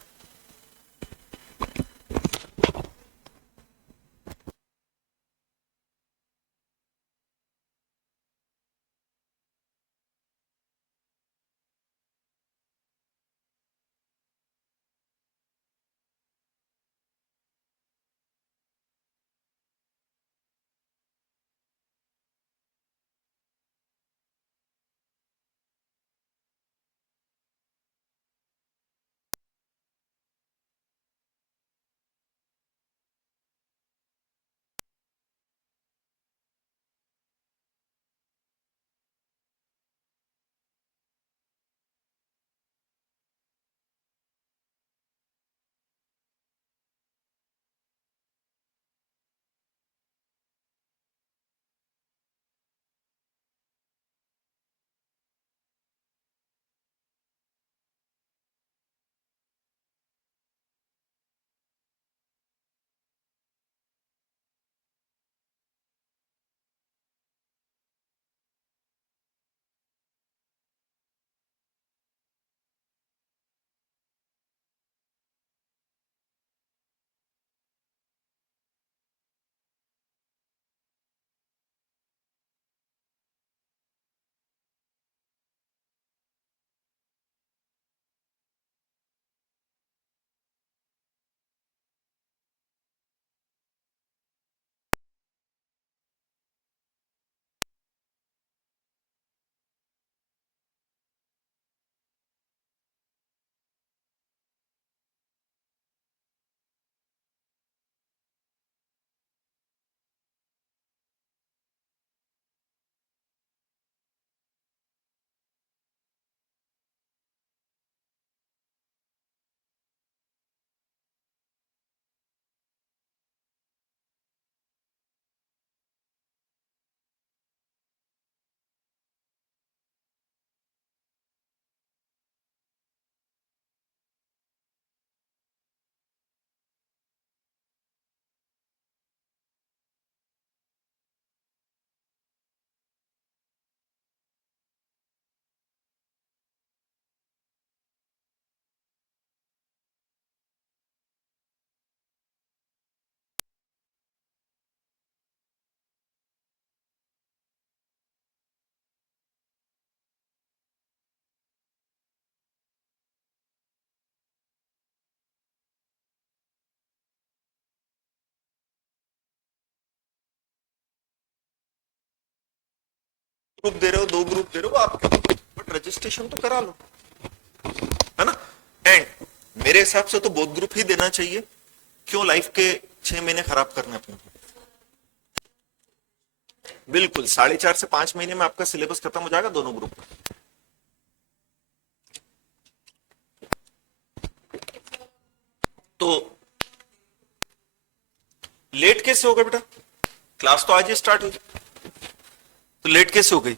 ग्रुप दे रहे हो, 2 ग्रुप दे रहे हो, आपके, बट रजिस्ट्रेशन तो करा लो, है ना। एंड मेरे हिसाब से तो बोथ ग्रुप ही देना चाहिए। क्यों लाइफ के 6 महीने खराब करने अपने? बिल्कुल 4.5 से 5 महीने में आपका सिलेबस खत्म हो जाएगा दोनों ग्रुप का। तो लेट कैसे होगा बेटा? क्लास तो आज ही स्टार्ट हुई, तो लेट कैसे हो गई?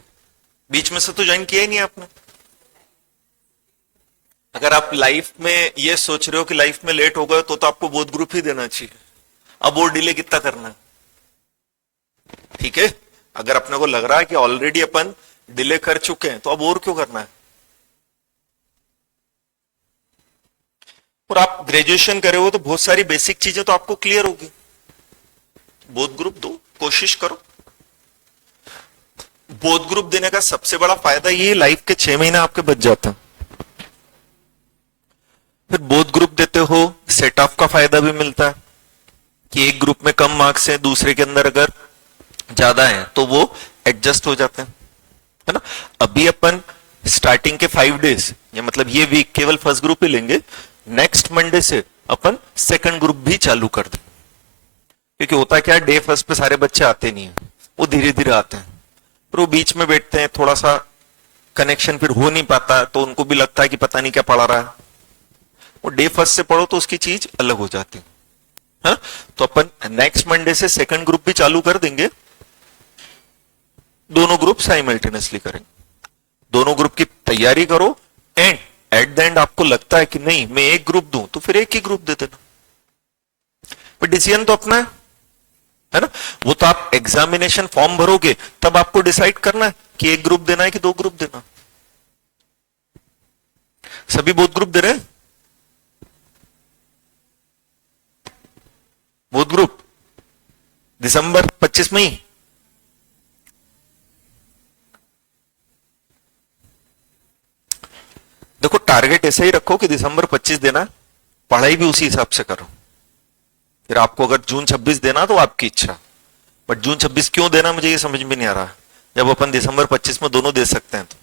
बीच में से तो ज्वाइन किया ही नहीं आपने। अगर आप लाइफ में ये सोच रहे हो कि लाइफ में लेट हो गए तो आपको बोथ ग्रुप ही देना चाहिए। अब और डिले कितना करना है? ठीक है, अगर अपने को लग रहा है कि ऑलरेडी अपन डिले कर चुके हैं तो अब और क्यों करना है? और आप ग्रेजुएशन करे हो तो बहुत सारी बेसिक चीजें तो आपको क्लियर होगी। बोथ ग्रुप दो, कोशिश करो। बोथ ग्रुप देने का सबसे बड़ा फायदा ये, लाइफ के 6 महीने आपके बच जाते हैं। फिर बोथ ग्रुप देते हो, सेट ऑफ का फायदा भी मिलता है कि एक ग्रुप में कम मार्क्स है, दूसरे के अंदर अगर ज्यादा है तो वो एडजस्ट हो जाते हैं, है ना। अभी अपन स्टार्टिंग के 5 डेज, या मतलब ये वीक केवल फर्स्ट ग्रुप ही लेंगे। नेक्स्ट मंडे से अपन सेकंड ग्रुप भी चालू कर दें, क्योंकि होता क्या है, डे फर्स्ट पे सारे बच्चे आते नहीं है, वो धीरे धीरे आते हैं, फिर वो बीच में बैठते हैं, थोड़ा सा कनेक्शन फिर हो नहीं पाता, तो उनको भी लगता है कि पता नहीं क्या पढ़ा रहा है। वो डे फर्स्ट से पढ़ो तो उसकी चीज अलग हो जाती है। तो अपन नेक्स्ट मंडे से सेकंड ग्रुप भी चालू कर देंगे, दोनों ग्रुप साइमल्टेनियसली करेंगे। दोनों ग्रुप की तैयारी करो, एंड एट द एंड आपको लगता है कि नहीं मैं एक ग्रुप दूं, तो फिर एक ही ग्रुप दे देना। पर डिसीजन तो अपना है ना। वो तो आप एग्जामिनेशन फॉर्म भरोगे तब आपको डिसाइड करना है कि एक ग्रुप देना है कि 2 ग्रुप देना। सभी बोथ ग्रुप दे रहे हैं? बोथ ग्रुप दिसंबर 25 में ही? देखो टारगेट ऐसे ही रखो कि दिसंबर 25 देना, पढ़ाई भी उसी हिसाब से करो। फिर आपको अगर जून 26 देना तो आपकी इच्छा, बट जून 26 क्यों देना मुझे ये समझ में नहीं आ रहा, जब अपन दिसंबर 25 में दोनों दे सकते हैं। तो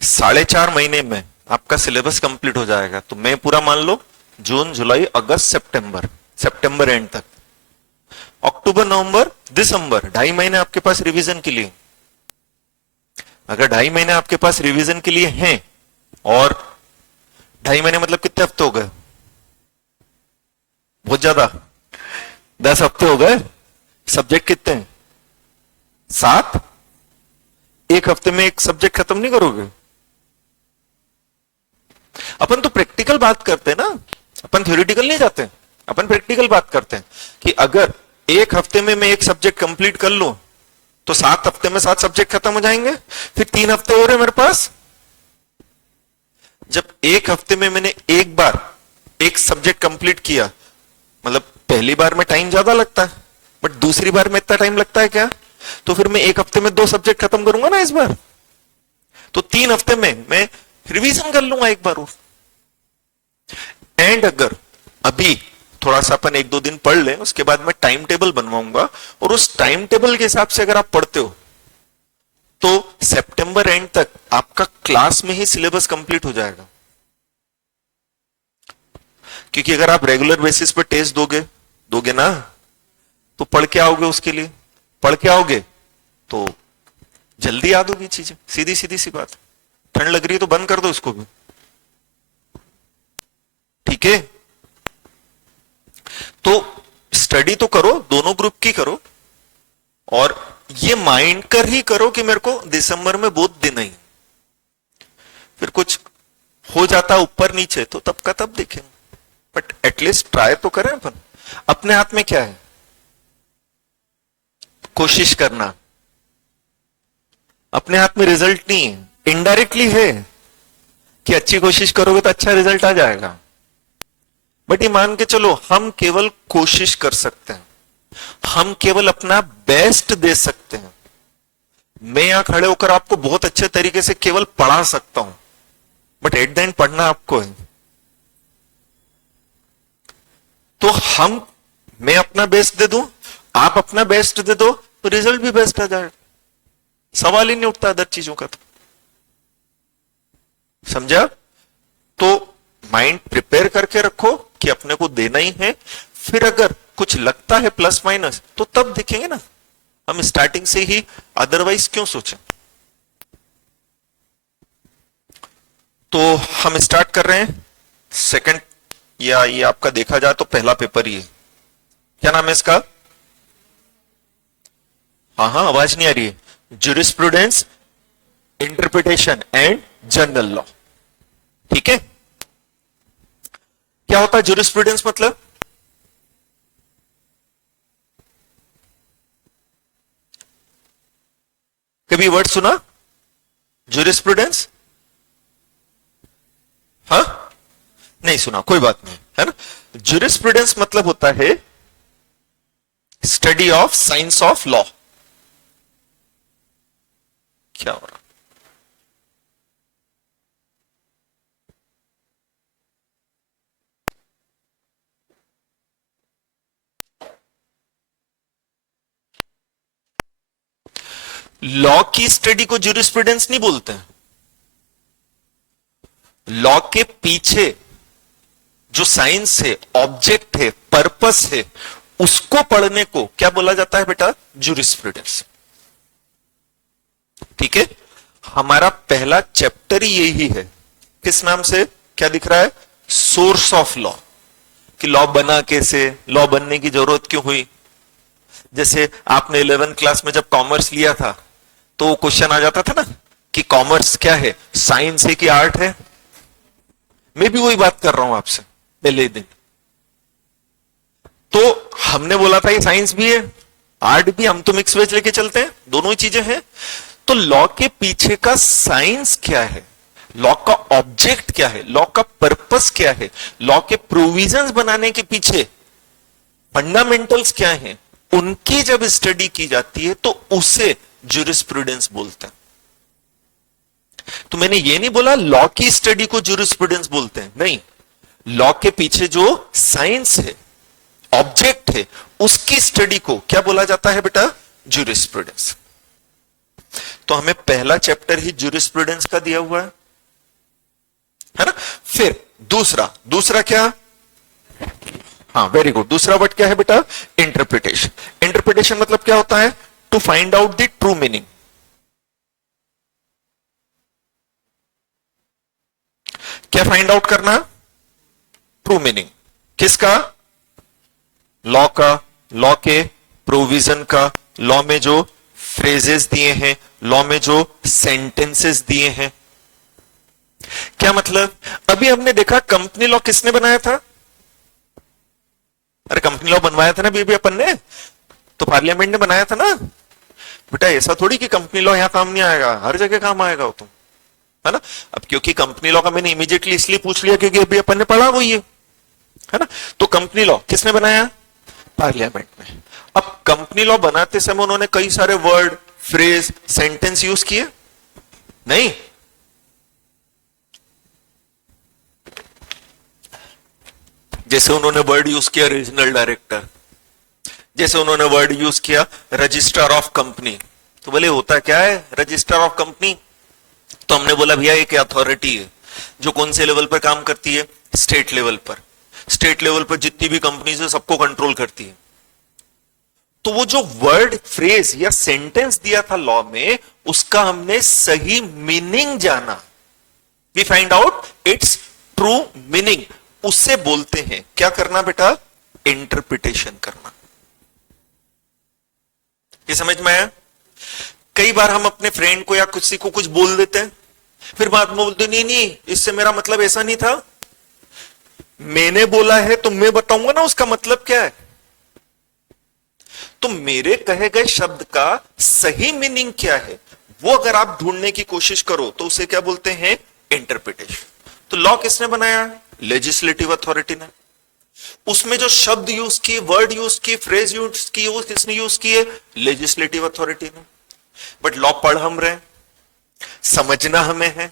4.5 महीने में आपका सिलेबस कंप्लीट हो जाएगा। तो मैं पूरा मान लो जून जुलाई अगस्त सितंबर, सितंबर एंड तक, अक्टूबर नवंबर दिसंबर, 2.5 महीने आपके पास रिवीजन के लिए। अगर 2.5 महीने आपके पास रिवीजन के लिए हैं, और 2.5 महीने मतलब कितने हफ्ते हो गए? बहुत ज्यादा, 10 हफ्ते हो गए। सब्जेक्ट कितने हैं? 7। एक हफ्ते में एक सब्जेक्ट खत्म नहीं करोगे। अपन तो प्रैक्टिकल बात करते हैं ना, अपन थ्योरेटिकल नहीं जाते, अपन प्रैक्टिकल बात करते हैं कि अगर एक हफ्ते में मैं एक सब्जेक्ट कंप्लीट कर लूं तो 7 हफ्ते में 7 सब्जेक्ट खत्म हो जाएंगे। फिर 3 हफ्ते हो रहे मेरे पास। जब एक हफ्ते में मैंने एक बार एक सब्जेक्ट कंप्लीट किया, मतलब पहली बार में टाइम ज्यादा लगता है, बट दूसरी बार में इतना टाइम लगता है क्या? तो फिर मैं एक हफ्ते में 2 सब्जेक्ट खत्म करूंगा ना इस बार, तो 3 हफ्ते में मैं रिवीजन कर लूंगा एक बार और। एंड अगर अभी थोड़ा सा अपन 1-2 दिन पढ़ लें, उसके बाद मैं टाइम टेबल बनवाऊंगा, और उस टाइम टेबल के हिसाब से अगर आप पढ़ते हो तो सितंबर एंड तक आपका क्लास में ही सिलेबस कंप्लीट हो जाएगा। क्योंकि अगर आप रेगुलर बेसिस पर टेस्ट दोगे ना, तो पढ़ के आओगे, उसके लिए पढ़ के आओगे तो जल्दी याद होगी चीजें। सीधी सीधी सी बात। ठंड लग रही है तो बंद कर दो इसको भी, ठीक है। तो स्टडी तो करो, दोनों ग्रुप की करो, और ये माइंड कर ही करो कि मेरे को दिसंबर में बोथ देना ही। फिर कुछ हो जाता ऊपर नीचे तो तब का तब देखेंगे, बट एटलीस्ट ट्राई तो करें अपन। अपने हाथ में क्या है? कोशिश करना। अपने हाथ में रिजल्ट नहीं है, इनडायरेक्टली है कि अच्छी कोशिश करोगे तो अच्छा रिजल्ट आ जाएगा। बट ये मान के चलो हम केवल कोशिश कर सकते हैं, हम केवल अपना बेस्ट दे सकते हैं। मैं यहां खड़े होकर आपको बहुत अच्छे तरीके से केवल पढ़ा सकता हूं, बट एट द एंड पढ़ना आपको है। तो मैं अपना बेस्ट दे दूं, आप अपना बेस्ट दे दो, तो रिजल्ट भी बेस्ट आ जाएगा, सवाल ही नहीं उठता अदर चीजों का। तो समझा? तो माइंड प्रिपेयर करके रखो कि अपने को देना ही है, फिर अगर कुछ लगता है प्लस माइनस तो तब देखेंगे ना, हम स्टार्टिंग से ही अदरवाइज क्यों सोचें। तो हम स्टार्ट कर रहे हैं सेकंड, या ये आपका देखा जाए तो पहला पेपर ही है। क्या नाम है इसका? हाँ हाँ, आवाज नहीं आ रही है। Jurisprudence, interpretation and general law. ठीक है? क्या होता है ज्यूरिस्प्रूडेंस मतलब? कभी वर्ड सुना ज्यूरिस्प्रूडेंस? हाँ, नहीं सुना, कोई बात नहीं, है ना। ज्यूरिस्प्रूडेंस मतलब होता है study of science of law. क्या हो रहा? लॉ की स्टडी को ज्यूरिस्प्रूडेंस नहीं बोलते हैं। लॉ के पीछे जो साइंस है, ऑब्जेक्ट है, पर्पस है, उसको पढ़ने को क्या बोला जाता है बेटा? ज्यूरिस्प्रूडेंस। ठीक है? हमारा पहला चैप्टर ही यही है। किस नाम से? क्या दिख रहा है? Source of law. कि लॉ बना कैसे, लॉ बनने की जरूरत क्यों हुई। जैसे आपने 11th क्लास में जब कॉमर्स लिया था तो क्वेश्चन आ जाता था ना कि कॉमर्स क्या है, साइंस है कि आर्ट है। मैं भी वही बात कर रहा हूं आपसे पहले दिन। तो हमने बोला था ये साइंस भी है, आर्ट भी, हम तो मिक्स वेज लेके चलते हैं, दोनों ही चीजें हैं। तो लॉ के पीछे का साइंस क्या है, लॉ का ऑब्जेक्ट क्या है, लॉ का पर्पस क्या है, लॉ के प्रोविजंस बनाने के पीछे फंडामेंटल्स क्या हैं, उनकी जब स्टडी की जाती है तो उसे ज्यूरिस्प्रूडेंस बोलते हैं। तो मैंने ये नहीं बोला लॉ की स्टडी को ज्यूरिस्प्रूडेंस बोलते हैं, नहीं। लॉ के पीछे जो साइंस है, ऑब्जेक्ट है, उसकी स्टडी को क्या बोला जाता है बेटा? ज्यूरिस्प्रूडेंस। तो हमें पहला चैप्टर ही ज्यूरिस्प्रूडेंस का दिया हुआ है ना। फिर दूसरा, दूसरा क्या? हाँ, वेरी गुड। दूसरा वर्ड क्या है बेटा? इंटरप्रिटेशन। इंटरप्रिटेशन मतलब क्या होता है? To find out the true meaning. क्या फाइंड आउट करना? True meaning. किसका? लॉ का, लॉ के प्रोविजन का, लॉ में जो फ्रेजेस दिए हैं, लॉ में जो सेंटेंसेस दिए हैं। क्या मतलब? अभी हमने देखा कंपनी लॉ किसने बनाया था? अरे कंपनी लॉ बनवाया था ना अभी अपन ने, तो पार्लियामेंट ने बनाया था ना बेटा। ऐसा थोड़ी कि कंपनी लॉ यहां काम नहीं आएगा, हर जगह काम आएगा वो, तुम, है ना। अब क्योंकि कंपनी लॉ का मैंने इमीडिएटली इसलिए पूछ लिया क्योंकि अभी अपन ने पढ़ा वो ये, है ना। तो कंपनी लॉ किसने बनाया? पार्लियामेंट में। अब कंपनी लॉ बनाते समय उन्होंने कई सारे वर्ड, फ्रेज, सेंटेंस यूज किए? नहीं। जैसे उन्होंने वर्ड यूज किया रीजनल डायरेक्टर, जैसे उन्होंने वर्ड यूज किया रजिस्ट्रार ऑफ कंपनी। तो बोले होता क्या है रजिस्ट्रार ऑफ कंपनी? तो हमने बोला भैया एक अथॉरिटी है जो कौन से लेवल पर काम करती है? स्टेट लेवल पर। स्टेट लेवल पर जितनी भी कंपनीज है सबको कंट्रोल करती है। तो वो जो वर्ड, फ्रेज या सेंटेंस दिया था लॉ में, उसका हमने सही मीनिंग जाना। We find out its true meaning. उससे बोलते हैं क्या करना बेटा? इंटरप्रिटेशन करना। ये समझ में आया? कई बार हम अपने फ्रेंड को या किसी को कुछ बोल देते हैं, फिर बाद में बोलते नहीं नहीं इससे मेरा मतलब ऐसा नहीं था। मैंने बोला है तो मैं बताऊंगा ना उसका मतलब क्या है। तो मेरे कहे गए शब्द का सही मीनिंग क्या है वो अगर आप ढूंढने की कोशिश करो तो उसे क्या बोलते हैं? इंटरप्रिटेशन। तो लॉ किसने बनाया? लेजिस्लेटिव अथॉरिटी ने। उसमें जो शब्द यूज किए, वर्ड यूज किए, फ्रेज यूज किए, वो किसने यूज किए? लेजिस्लेटिव अथॉरिटी ने। बट लॉ पढ़ हम रहे, समझना हमें है,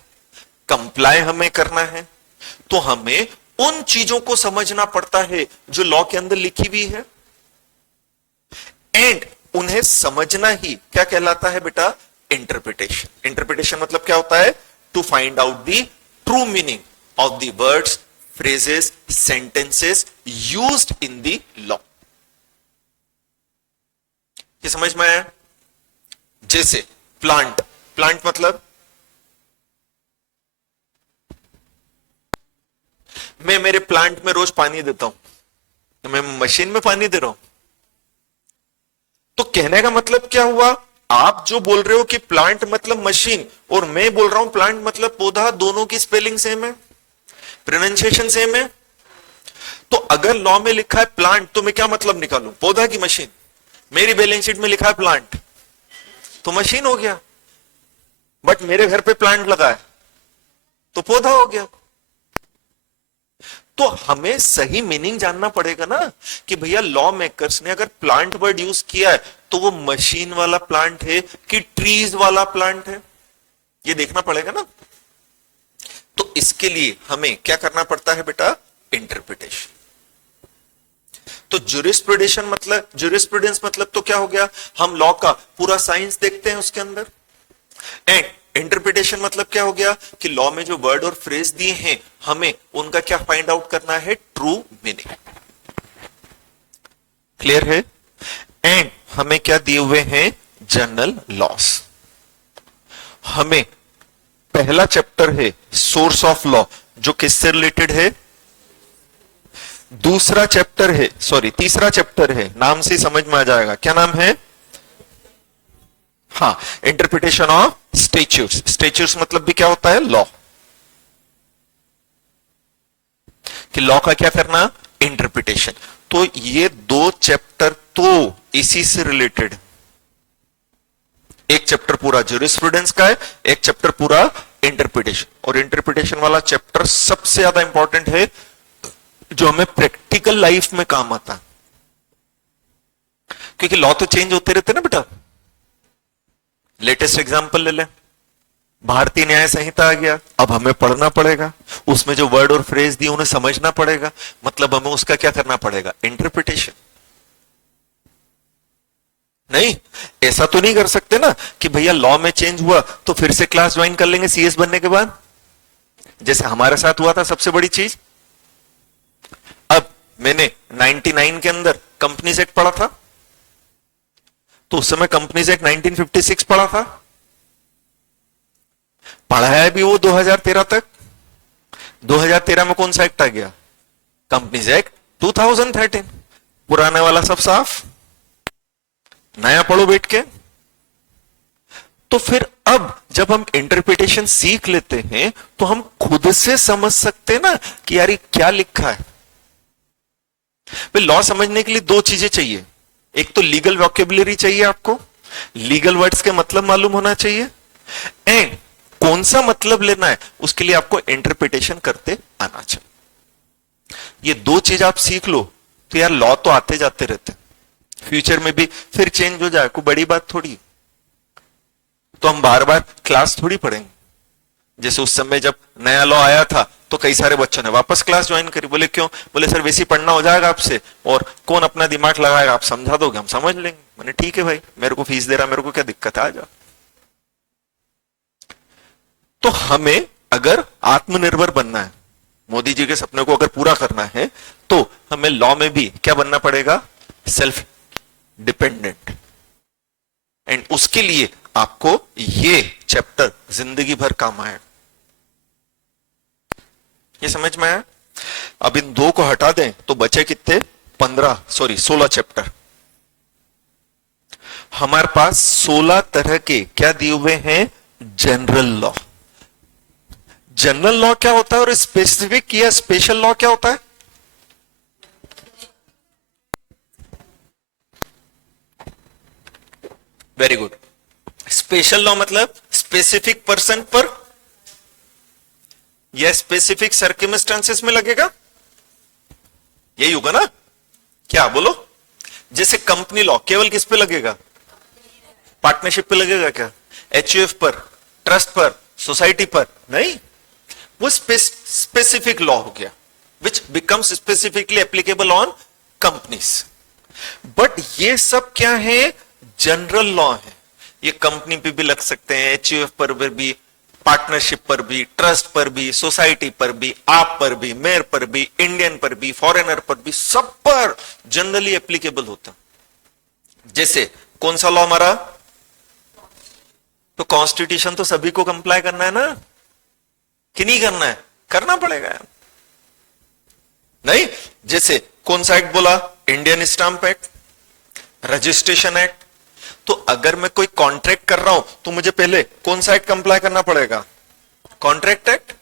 कंप्लाई हमें करना है, तो हमें उन चीजों को समझना पड़ता है जो लॉ के अंदर लिखी हुई है। एंड उन्हें समझना ही क्या कहलाता है बेटा? इंटरप्रिटेशन। इंटरप्रिटेशन मतलब क्या होता है? To find out the true meaning of the words, phrases, sentences used in the law। ये समझ में आया? जैसे प्लांट, प्लांट मतलब मैं मेरे प्लांट में रोज पानी देता हूं, मैं मशीन में पानी दे रहा हूं। तो कहने का मतलब क्या हुआ? आप जो बोल रहे हो कि प्लांट मतलब मशीन, और मैं बोल रहा हूं प्लांट मतलब पौधा, दोनों की स्पेलिंग सेम है, प्रोनाउंसिएशन सेम है। तो अगर लॉ में लिखा है प्लांट, तो मैं क्या मतलब निकालूं? पौधा की मशीन। मेरी बैलेंस शीट में लिखा है प्लांट, तो मशीन हो गया। बट मेरे घर पे प्लांट लगा है तो पौधा हो गया। तो हमें सही मीनिंग जानना पड़ेगा ना कि भैया लॉ मेकर्स ने अगर प्लांट वर्ड यूज किया है तो वो मशीन वाला प्लांट है कि ट्रीज वाला प्लांट है, ये देखना पड़ेगा ना। तो इसके लिए हमें क्या करना पड़ता है बेटा? इंटरप्रिटेशन। तो ज्यूरिस्प्रूडेंस मतलब तो क्या हो गया? हम लॉ का पूरा साइंस देखते हैं उसके अंदर। एंड इंटरप्रिटेशन मतलब क्या हो गया? कि लॉ में जो वर्ड और फ्रेज दिए हैं हमें उनका क्या फाइंड आउट करना है? True meaning. क्लियर है? एंड हमें क्या दिए हुए हैं? General loss. हमें पहला चैप्टर है सोर्स ऑफ लॉ, जो किससे रिलेटेड है? दूसरा चैप्टर है, सॉरी तीसरा चैप्टर है, नाम से समझ में आ जाएगा, क्या नाम है? हाँ, इंटरप्रिटेशन ऑफ स्टेच्यूट्स। स्टेच्यूट्स मतलब भी क्या होता है? लॉ। कि लॉ का क्या करना? इंटरप्रिटेशन। तो ये दो चैप्टर तो इसी से रिलेटेड, एक चैप्टर पूरा ज्यूरिस्प्रूडेंस का है, एक चैप्टर पूरा इंटरप्रिटेशन। और इंटरप्रिटेशन वाला चैप्टर सबसे ज्यादा इंपॉर्टेंट है, जो हमें प्रैक्टिकल लाइफ में काम आता है। क्योंकि लॉ तो चेंज होते रहते ना बेटा। लेटेस्ट एग्जांपल ले लें, भारतीय न्याय संहिता आ गया, अब हमें पढ़ना पड़ेगा, उसमें जो वर्ड और फ्रेज दिए उन्हें समझना पड़ेगा, मतलब हमें उसका क्या करना पड़ेगा? इंटरप्रिटेशन। नहीं, ऐसा तो नहीं कर सकते ना कि भैया लॉ में चेंज हुआ तो फिर से क्लास ज्वाइन कर लेंगे सीएस बनने के बाद, जैसे हमारे साथ हुआ था। सबसे बड़ी चीज, अब मैंने 99 के अंदर कंपनीज एक्ट पढ़ा था, तो उस समय कंपनीज एक्ट 1956 पढ़ा था, पढ़ाया भी वो 2013 तक। 2013 में कौन सा एक्ट आ गया? Companies act 2013। पुराने वाला सब साफ, नया पढ़ो बैठ के। तो फिर अब जब हम इंटरप्रिटेशन सीख लेते हैं तो हम खुद से समझ सकते हैं ना कि यार ये क्या लिखा है। लॉ समझने के लिए दो चीजें चाहिए, एक तो लीगल वोकेबुलरी चाहिए, आपको लीगल वर्ड्स के मतलब मालूम होना चाहिए, एंड कौन सा मतलब लेना है उसके लिए आपको इंटरप्रिटेशन करते आना चाहिए। ये दो चीज आप सीख लो तो यार लॉ तो आते जाते रहते, फ्यूचर में भी फिर चेंज हो जाए, कोई बड़ी बात थोड़ी। तो हम बार बार क्लास थोड़ी पढ़ेंगे। जैसे उस समय जब नया लॉ आया था तो कई सारे बच्चों ने वापस क्लास ज्वाइन करी। बोले क्यों? बोले सर वैसे ही पढ़ना हो जाएगा आपसे, और कौन अपना दिमाग लगाएगा, आप समझा दोगे, हम समझ लेंगे। मैंने ठीक है भाई, मेरे को फीस दे रहा, मेरे को क्या दिक्कत है, आ जाओ। तो हमें अगर आत्मनिर्भर बनना है, मोदी जी के सपने को अगर पूरा करना है, तो हमें लॉ में भी क्या बनना पड़ेगा? Self dependent. एंड उसके लिए आपको ये चैप्टर जिंदगी भर काम आए। ये समझ में आया? अब इन दो को हटा दें तो बचे कितने? 16 चैप्टर। हमारे पास 16 तरह के क्या दिए हुए हैं? General law. जनरल लॉ क्या होता है और स्पेसिफिक या स्पेशल लॉ क्या होता है? Very good. स्पेशल लॉ मतलब स्पेसिफिक पर्सन पर या स्पेसिफिक सर्कमस्टांसेस में लगेगा, यही होगा ना? क्या बोलो? जैसे कंपनी लॉ केवल किस पे लगेगा? पार्टनरशिप पे लगेगा क्या? एचयूएफ पर, ट्रस्ट पर, सोसाइटी पर? नहीं, वो स्पेसिफिक लॉ हो गया which becomes specifically applicable on companies. But ये सब क्या है? जनरल लॉ है, ये कंपनी पे भी लग सकते हैं, एचयूएफ पर भी, पार्टनरशिप पर भी, ट्रस्ट पर भी, सोसाइटी पर भी, आप पर भी, मेयर पर भी, इंडियन पर भी, फॉरेनर पर भी, सब पर जनरली एप्लीकेबल होता। जैसे कौन सा लॉ हमारा, तो कॉन्स्टिट्यूशन तो सभी को कंप्लाई करना है ना, कि नहीं करना है, करना पड़ेगा नहीं। जैसे कौन सा एक्ट बोला, Indian stamp act, registration act. तो अगर मैं कोई कॉन्ट्रैक्ट कर रहा हूं तो मुझे पहले कौन सा एक्ट कंप्लाई करना पड़ेगा, कॉन्ट्रैक्ट एक्ट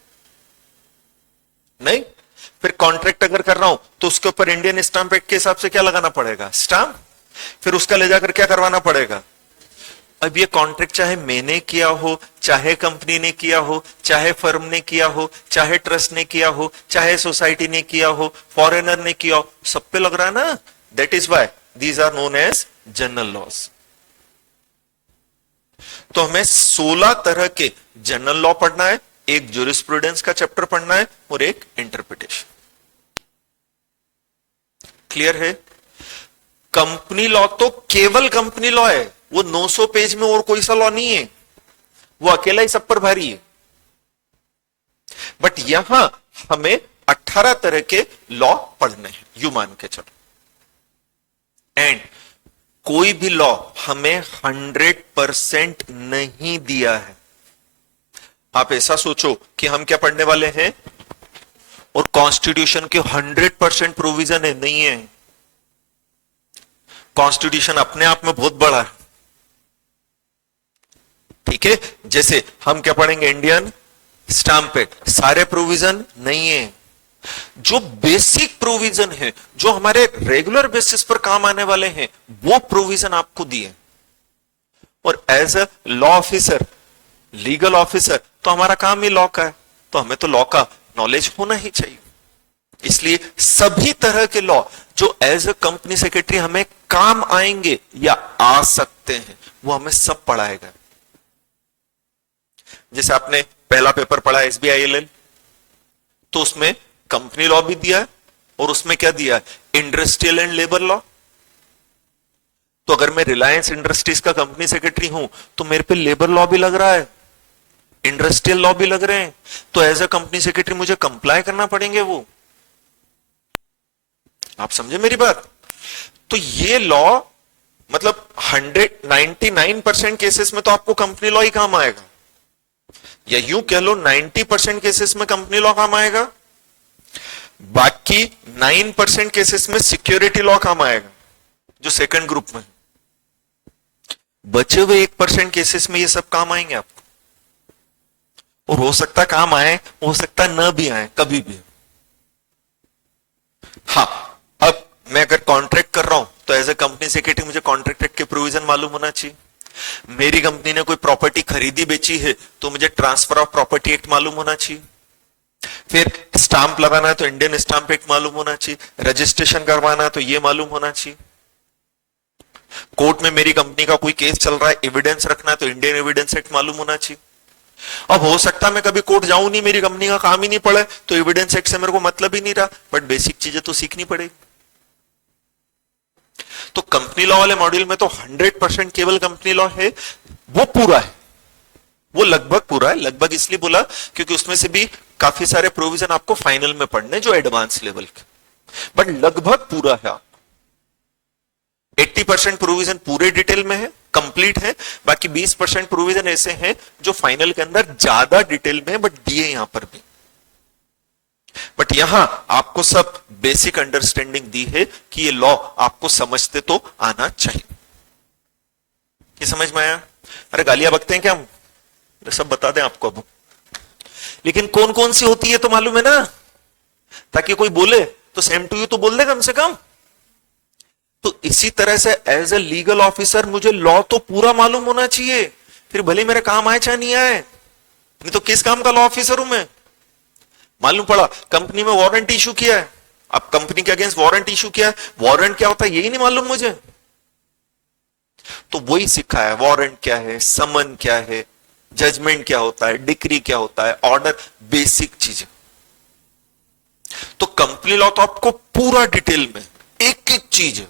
नहीं। फिर कॉन्ट्रैक्ट अगर कर रहा हूं तो उसके ऊपर इंडियन स्टाम्प एक्ट के हिसाब से क्या लगाना पड़ेगा, स्टाम्प। फिर उसका ले जाकर क्या करवाना पड़ेगा। अब ये कॉन्ट्रैक्ट चाहे मैंने किया हो, चाहे कंपनी ने किया हो, चाहे फर्म ने किया हो, चाहे ट्रस्ट ने किया हो, चाहे सोसाइटी ने किया हो, फॉरेनर ने किया हो, सब पे लग रहा है ना। That is why these are known as general laws. तो हमें 16 तरह के जनरल लॉ पढ़ना है, एक ज्यूरिस्प्रूडेंस का चैप्टर पढ़ना है और एक इंटरप्रिटेशन। क्लियर है। कंपनी लॉ तो केवल कंपनी लॉ है, वो 900 पेज में और कोई सा लॉ नहीं है, वो अकेला ही सब पर भारी है। बट यहां हमें 18 तरह के लॉ पढ़ने हैं, यू मान के चलो। एंड कोई भी लॉ हमें 100% नहीं दिया है। आप ऐसा सोचो कि हम क्या पढ़ने वाले हैं और कॉन्स्टिट्यूशन के 100% प्रोविजन है, नहीं है। कॉन्स्टिट्यूशन अपने आप में बहुत बड़ा है, ठीक है। जैसे हम क्या पढ़ेंगे, इंडियन स्टाम्प एक्ट, सारे प्रोविजन नहीं है। जो बेसिक प्रोविजन है, जो हमारे रेगुलर बेसिस पर काम आने वाले हैं, वो प्रोविजन आपको दिए। और as a law officer, legal officer, तो हमारा काम ही लॉ का है, तो हमें तो लॉ का नॉलेज होना ही चाहिए। इसलिए सभी तरह के लॉ जो एज अ कंपनी सेक्रेटरी हमें काम आएंगे या आ सकते हैं, वो हमें सब पढ़ाएगा। जैसे आपने पहला पेपर पढ़ा SBILL, तो उसमें कंपनी लॉ भी दिया है और उसमें क्या दिया है, इंडस्ट्रियल एंड लेबर लॉ। तो अगर मैं रिलायंस इंडस्ट्रीज का कंपनी सेक्रेटरी हूं तो मेरे पे लेबर लॉ भी लग रहा है, इंडस्ट्रियल लॉ भी लग रहे हैं, तो एज अ कंपनी सेक्रेटरी मुझे कंप्लाई करना पड़ेंगे वो। आप समझे मेरी बात। तो ये लॉ मतलब 99% केसेस में तो आपको कंपनी लॉ ही काम आएगा, या यूं कह लो 90% केसेस में कंपनी लॉ काम आएगा, बाकी 9% केसेस में सिक्योरिटी लॉ काम आएगा, जो सेकंड ग्रुप में। बचे हुए 1% केसेस में ये सब काम आएंगे आपको, और हो सकता है काम आए, हो सकता है न भी आए कभी भी। हाँ, अब मैं अगर कॉन्ट्रैक्ट कर रहा हूं तो एज ए कंपनी सेक्रेटरी मुझे कॉन्ट्रैक्ट एक्ट के प्रोविजन मालूम होना चाहिए। मेरी कंपनी ने कोई प्रॉपर्टी खरीदी बेची है तो मुझे ट्रांसफर ऑफ प्रॉपर्टी एक्ट मालूम होना चाहिए। फिर स्टाम्प लगाना है तो इंडियन स्टाम्प एक्ट मालूम होना चाहिए, रजिस्ट्रेशन करवाना है तो ये मालूम होना चाहिए। कोर्ट में मेरी कंपनी का कोई केस चल रहा है, एविडेंस रखना है तो इंडियन एविडेंस एक्ट मालूम होना चाहिए। अब हो सकता है मैं कभी कोर्ट जाऊं नहीं, मेरी कंपनी का काम ही नहीं पड़े, तो एविडेंस एक्ट से मेरे को मतलब ही नहीं रहा, बट बेसिक चीजें तो सीखनी पड़ेगी। तो कंपनी लॉ वाले मॉड्यूल में तो 100% केवल कंपनी लॉ है, वो पूरा है, वो लगभग पूरा है। लगभग इसलिए बोला क्योंकि उसमें से भी काफी सारे प्रोविजन आपको फाइनल में पढ़ने जो एडवांस लेवल के, बट लगभग पूरा है। 80% प्रोविजन पूरे डिटेल में है, कंप्लीट है, बाकी 20% प्रोविजन ऐसे हैं जो फाइनल के अंदर ज्यादा डिटेल में है, बट दिए यहां पर भी। बट यहां आपको सब बेसिक अंडरस्टैंडिंग दी है कि ये लॉ आपको समझते तो आना चाहिए। ये समझ में आया। अरे गालियां बकते हैं क्या हम, सब बता दें आपको अब। लेकिन कौन कौन सी होती है तो मालूम है ना, ताकि कोई बोले तो सेम टू यू तो बोल दे कम से कम। तो इसी तरह से एज ए लीगल ऑफिसर मुझे लॉ तो पूरा मालूम होना चाहिए, फिर भले मेरे काम आए चाहे नहीं आए, नहीं तो किस काम का लॉ ऑफिसर हूं मैं। मालूम पड़ा कंपनी में वारंट इशू किया है, अब कंपनी के अगेंस्ट वारंट इशू किया है, वारंट क्या होता है यही नहीं मालूम मुझे, तो वही सिखा है। वारंट क्या है, समन क्या है, जजमेंट क्या होता है, डिक्री क्या होता है, ऑर्डर, बेसिक चीजें। तो कंपनी लॉ तो आपको पूरा डिटेल में एक एक चीज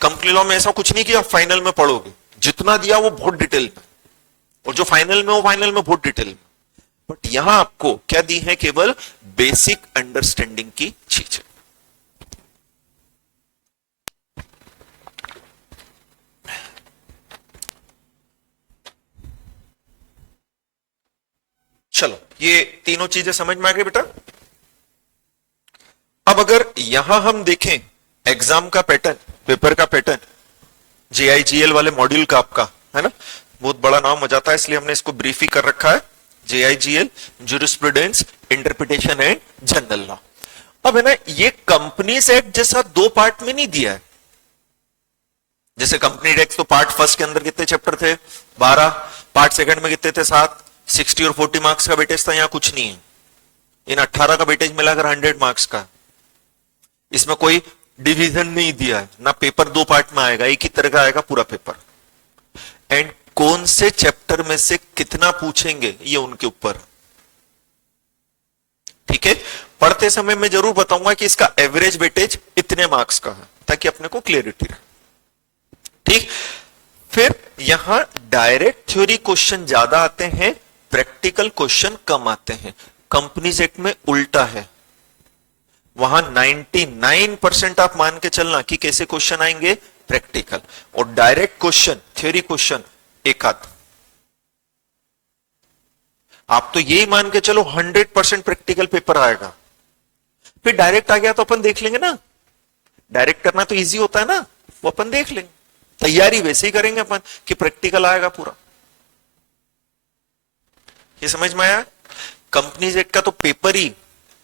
कंपनी लॉ में ऐसा कुछ नहीं कि आप फाइनल में पढ़ोगे, जितना दिया वो बहुत डिटेल में, और जो फाइनल में वो फाइनल में बहुत डिटेल में। बट यहां आपको क्या दी है, केवल बेसिक अंडरस्टैंडिंग की चीजें। चलो ये तीनों चीजें समझ में आ गई बेटा। अब अगर यहां हम देखें एग्जाम का पैटर्न, पेपर का पैटर्न, जेआईजीएल वाले मॉड्यूल का आपका है ना, बहुत बड़ा नाम हो जाता है इसलिए हमने इसको ब्रीफ ही कर रखा है, JIGL, jurisprudence, interpretation and general law. अब है ना, ये कंपनीज एक्ट जैसा दो पार्ट में नहीं दिया है। जैसे कंपनी टैक्स तो पार्ट फर्स्ट के अंदर कितने चैप्टर थे, 12, पार्ट सेकंड में कितने थे, 7, 60 और 40 मार्क्स का वेटेज था। यहां कुछ नहीं है, इन 18 का वेटेज मिलाकर 100 मार्क्स का। इसमें कोई डिवीजन नहीं दिया है, ना पेपर दो पार्ट में आएगा, एक ही तरह का आएगा पूरा पेपर। एंड कौन से चैप्टर में से कितना पूछेंगे ये उनके ऊपर, ठीक है। पढ़ते समय मैं जरूर बताऊंगा कि इसका एवरेज वेटेज इतने मार्क्स का है, ताकि अपने को क्लियरिटी रहे, ठीक। फिर यहां डायरेक्ट थ्योरी क्वेश्चन ज्यादा आते हैं, प्रैक्टिकल क्वेश्चन कम आते हैं। कंपनीज एक्ट में उल्टा है, वहां 99% आप मान के चलना कि कैसे क्वेश्चन आएंगे, प्रैक्टिकल, और डायरेक्ट क्वेश्चन, थ्योरी क्वेश्चन एक आध। आप तो यही मान के चलो 100% प्रैक्टिकल पेपर आएगा। फिर डायरेक्ट आ गया तो अपन देख लेंगे ना, डायरेक्ट करना तो इजी होता है ना, वो अपन देख लेंगे, तैयारी वैसे ही करेंगे अपन कि प्रैक्टिकल आएगा पूरा। ये समझ में आया। कंपनीज एक्ट का तो पेपर ही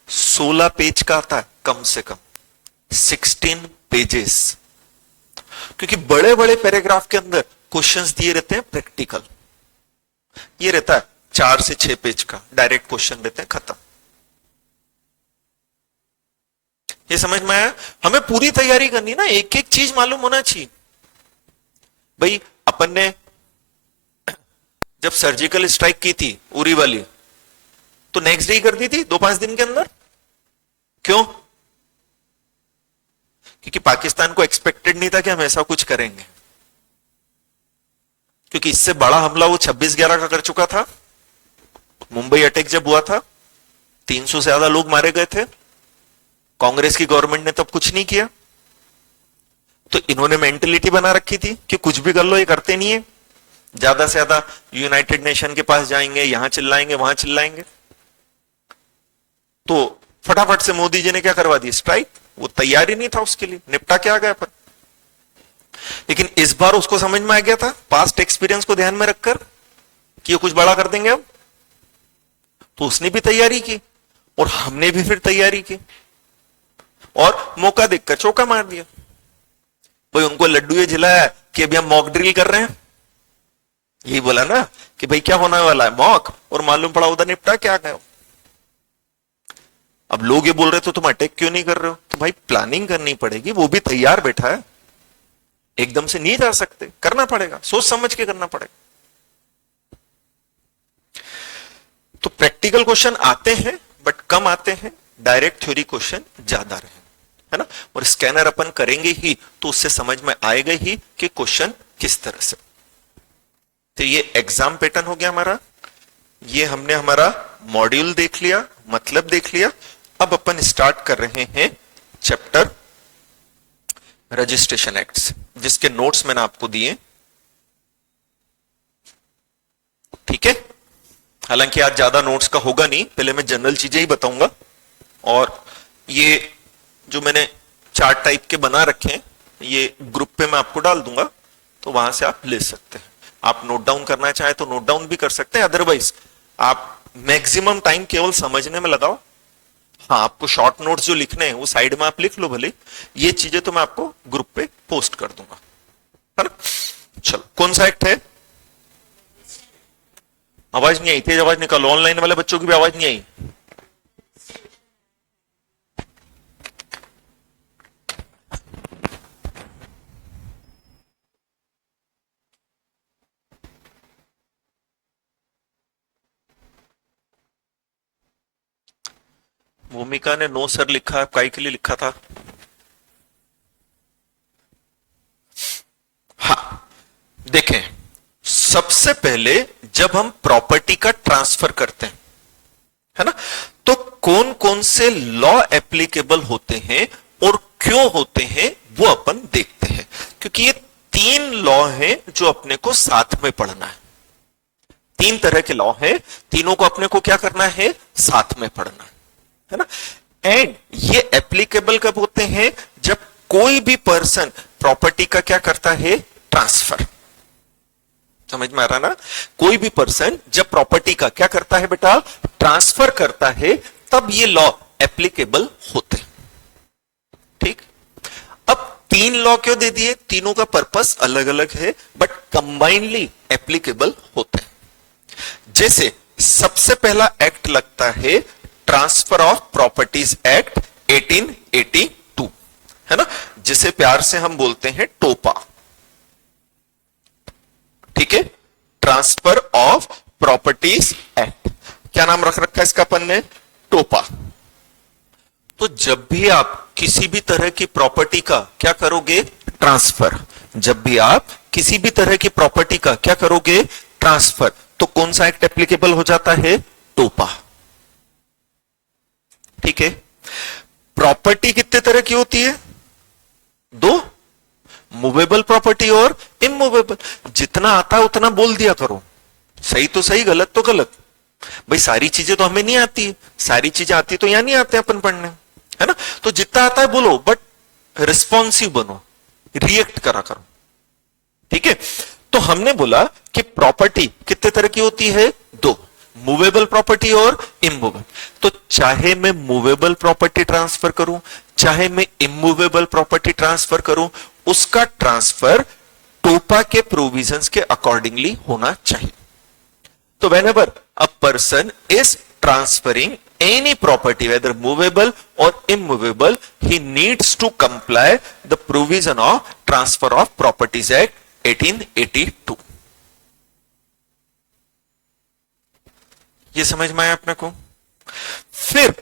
16 पेज का आता है, कम से कम 16 पेजेस, क्योंकि बड़े बड़े पैराग्राफ के अंदर क्वेश्चंस दिए रहते हैं प्रैक्टिकल। ये रहता है 4 से 6 पेज का, डायरेक्ट क्वेश्चन रहते हैं, खत्म। ये समझ में आया। हमें पूरी तैयारी करनी ना, एक एक चीज मालूम होना चाहिए। भाई अपन ने जब सर्जिकल स्ट्राइक की थी उरी वाली, तो नेक्स्ट डे कर दी थी, 2-5 दिन के अंदर। क्यों? क्योंकि पाकिस्तान को एक्सपेक्टेड नहीं था कि हम ऐसा कुछ करेंगे, क्योंकि इससे बड़ा हमला वो 26/11 का कर चुका था। मुंबई अटैक जब हुआ था, 300 से ज्यादा लोग मारे गए थे, कांग्रेस की गवर्नमेंट ने तब कुछ नहीं किया। तो इन्होंने मेंटेलिटी बना रखी थी कि कुछ भी कर लो, ये करते नहीं है, ज्यादा से ज्यादा यूनाइटेड नेशन के पास जाएंगे, यहां चिल्लाएंगे, वहां चिल्लाएंगे। तो फटाफट से मोदी जी ने क्या करवा दी, स्ट्राइक। वो तैयारी नहीं था उसके लिए, निपटा के आ गया पर। लेकिन इस बार उसको समझ में आ गया था, पास्ट एक्सपीरियंस को ध्यान में रखकर, कि ये कुछ बड़ा कर देंगे अब। तो उसने भी तैयारी की और हमने भी फिर तैयारी की, और मौका देखकर चौका मार दिया। भाई उनको लड्डू ये जिलाया कि अभी हम मॉक ड्रिल कर रहे हैं, यही बोला ना कि भाई क्या होने वाला है, मॉक, और मालूम पड़ा उधर निपटा क्या गए। अब लोग ये बोल रहे तो तुम अटैक क्यों नहीं कर रहे हो, तो भाई प्लानिंग करनी पड़ेगी, वो भी तैयार बैठा है, एकदम से नहीं जा सकते, करना पड़ेगा, सोच समझ के करना पड़ेगा। तो प्रैक्टिकल क्वेश्चन आते हैं बट कम आते हैं, डायरेक्ट थ्योरी क्वेश्चन ज्यादा रहे, है ना। और स्कैनर अपन करेंगे ही तो उससे समझ में आएगा ही कि क्वेश्चन किस तरह से। तो ये एग्जाम पैटर्न हो गया हमारा, ये हमने हमारा मॉड्यूल देख लिया, मतलब देख लिया। अब अपन स्टार्ट कर रहे हैं चैप्टर रजिस्ट्रेशन एक्ट्स, जिसके नोट्स मैंने आपको दिए, ठीक है। हालांकि आज ज्यादा नोट्स का होगा नहीं, पहले मैं जनरल चीजें ही बताऊंगा, और ये जो मैंने चार्ट टाइप के बना रखे हैं ये ग्रुप पे मैं आपको डाल दूंगा, तो वहां से आप ले सकते हैं। आप नोट डाउन करना चाहे तो नोट डाउन भी कर सकते हैं, अदरवाइज आप मैक्सिमम टाइम केवल समझने में लगाओ। हाँ, आपको शॉर्ट नोट्स जो लिखने हैं वो साइड में आप लिख लो भले, ये चीजें तो मैं आपको ग्रुप पे पोस्ट कर दूंगा, है ना। चलो, कौन सा एक्ट है? आवाज नहीं आई, तेज आवाज निकालो, ऑनलाइन वाले बच्चों की भी आवाज नहीं आई। भूमिका ने नो सर लिखा है, काय के लिए लिखा था? सबसे पहले जब हम प्रॉपर्टी का ट्रांसफर करते हैं, है ना, तो कौन कौन से लॉ एप्लीकेबल होते हैं और क्यों होते हैं वो अपन देखते हैं, क्योंकि ये 3 लॉ हैं जो अपने को साथ में पढ़ना है। 3 तरह के लॉ हैं, तीनों को अपने को क्या करना है, साथ में पढ़ना है ना। एंड ये एप्लीकेबल कब होते हैं, जब कोई भी पर्सन प्रॉपर्टी का क्या करता है, ट्रांसफर। समझ में आ रहा ना, कोई भी पर्सन जब प्रॉपर्टी का क्या करता है बेटा, ट्रांसफर करता है, तब ये लॉ एप्लीकेबल होते हैं। ठीक, अब 3 लॉ क्यों दे दिए, तीनों का पर्पस अलग अलग है बट कंबाइनली एप्लीकेबल होते हैं। जैसे सबसे पहला एक्ट लगता है ट्रांसफर ऑफ प्रॉपर्टीज एक्ट 1882, है ना, जिसे प्यार से हम बोलते हैं टोपा। ठीक है, ट्रांसफर ऑफ प्रॉपर्टीज एक्ट, क्या नाम रख रखा है इसका अपन ने, टोपा। तो जब भी आप किसी भी तरह की प्रॉपर्टी का क्या करोगे, ट्रांसफर, जब भी आप किसी भी तरह की प्रॉपर्टी का क्या करोगे, ट्रांसफर, तो कौन सा एक्ट एप्लीकेबल हो जाता है, टोपा। ठीक है, प्रॉपर्टी कितने तरह की होती है, 2, मूवेबल प्रॉपर्टी और इमूवेबल। जितना आता है उतना बोल दिया करो, सही तो सही, गलत तो गलत। भाई सारी चीजें तो हमें नहीं आती है, सारी चीजें आती तो यहां नहीं आते अपन पढ़ने, है ना। तो जितना आता है बोलो, बट रिस्पॉन्सिव बनो, रिएक्ट करा करो। ठीक है, तो हमने बोला कि प्रॉपर्टी कितने तरह की होती है, 2, मूवेबल प्रॉपर्टी और इमूवेबल। तो चाहे मैं मूवेबल प्रॉपर्टी ट्रांसफर करूं, चाहे मैं इमूवेबल प्रॉपर्टी ट्रांसफर करूं, उसका ट्रांसफर टोपा के प्रोविजंस के अकॉर्डिंगली होना चाहिए। तो whenever a person is transferring any property, whether movable or immovable, he needs to comply the provision of Transfer of Properties Act 1882. ये समझ में आया अपने को। फिर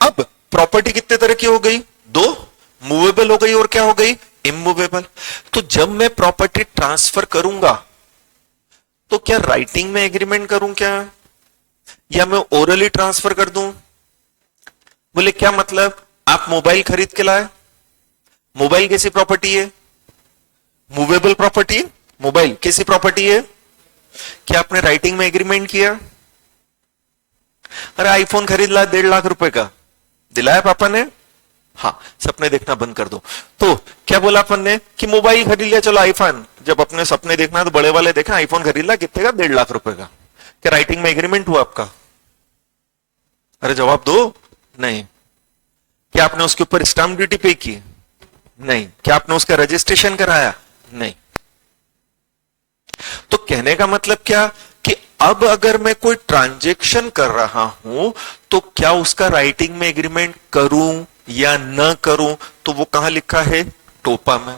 अब प्रॉपर्टी कितने तरह की हो गई, 2, मूवेबल हो गई और क्या हो गई, इमूवेबल। तो जब मैं प्रॉपर्टी ट्रांसफर करूंगा तो क्या राइटिंग में एग्रीमेंट करूं क्या, या मैं ओरली ट्रांसफर कर दूं। बोले क्या मतलब, आप मोबाइल खरीद के लाए, मोबाइल कैसी प्रॉपर्टी है, मूवेबल प्रॉपर्टी, मोबाइल कैसी प्रॉपर्टी है, क्या आपने राइटिंग में एग्रीमेंट किया। अरे आईफोन खरीद ला 1.5 लाख रुपए का, दिलाया पापा ने, हाँ, सपने देखना बंद कर दो। तो क्या बोला अपन ने कि मोबाइल खरीद लिया, चलो आईफोन, जब अपने सपने देखना है तो बड़े वाले देखा, आईफोन खरीद ला, कितने का, 1.5 लाख रुपए का। क्या राइटिंग में एग्रीमेंट हुआ आपका, अरे जवाब दो, नहीं। क्या आपने उसके ऊपर स्टाम्प ड्यूटी पे की, नहीं। क्या आपने उसका रजिस्ट्रेशन कराया, नहीं। तो कहने का मतलब क्या कि अब अगर मैं कोई ट्रांजैक्शन कर रहा हूं तो क्या उसका राइटिंग में एग्रीमेंट करूं या न करूं, तो वो कहां लिखा है, टोपा में।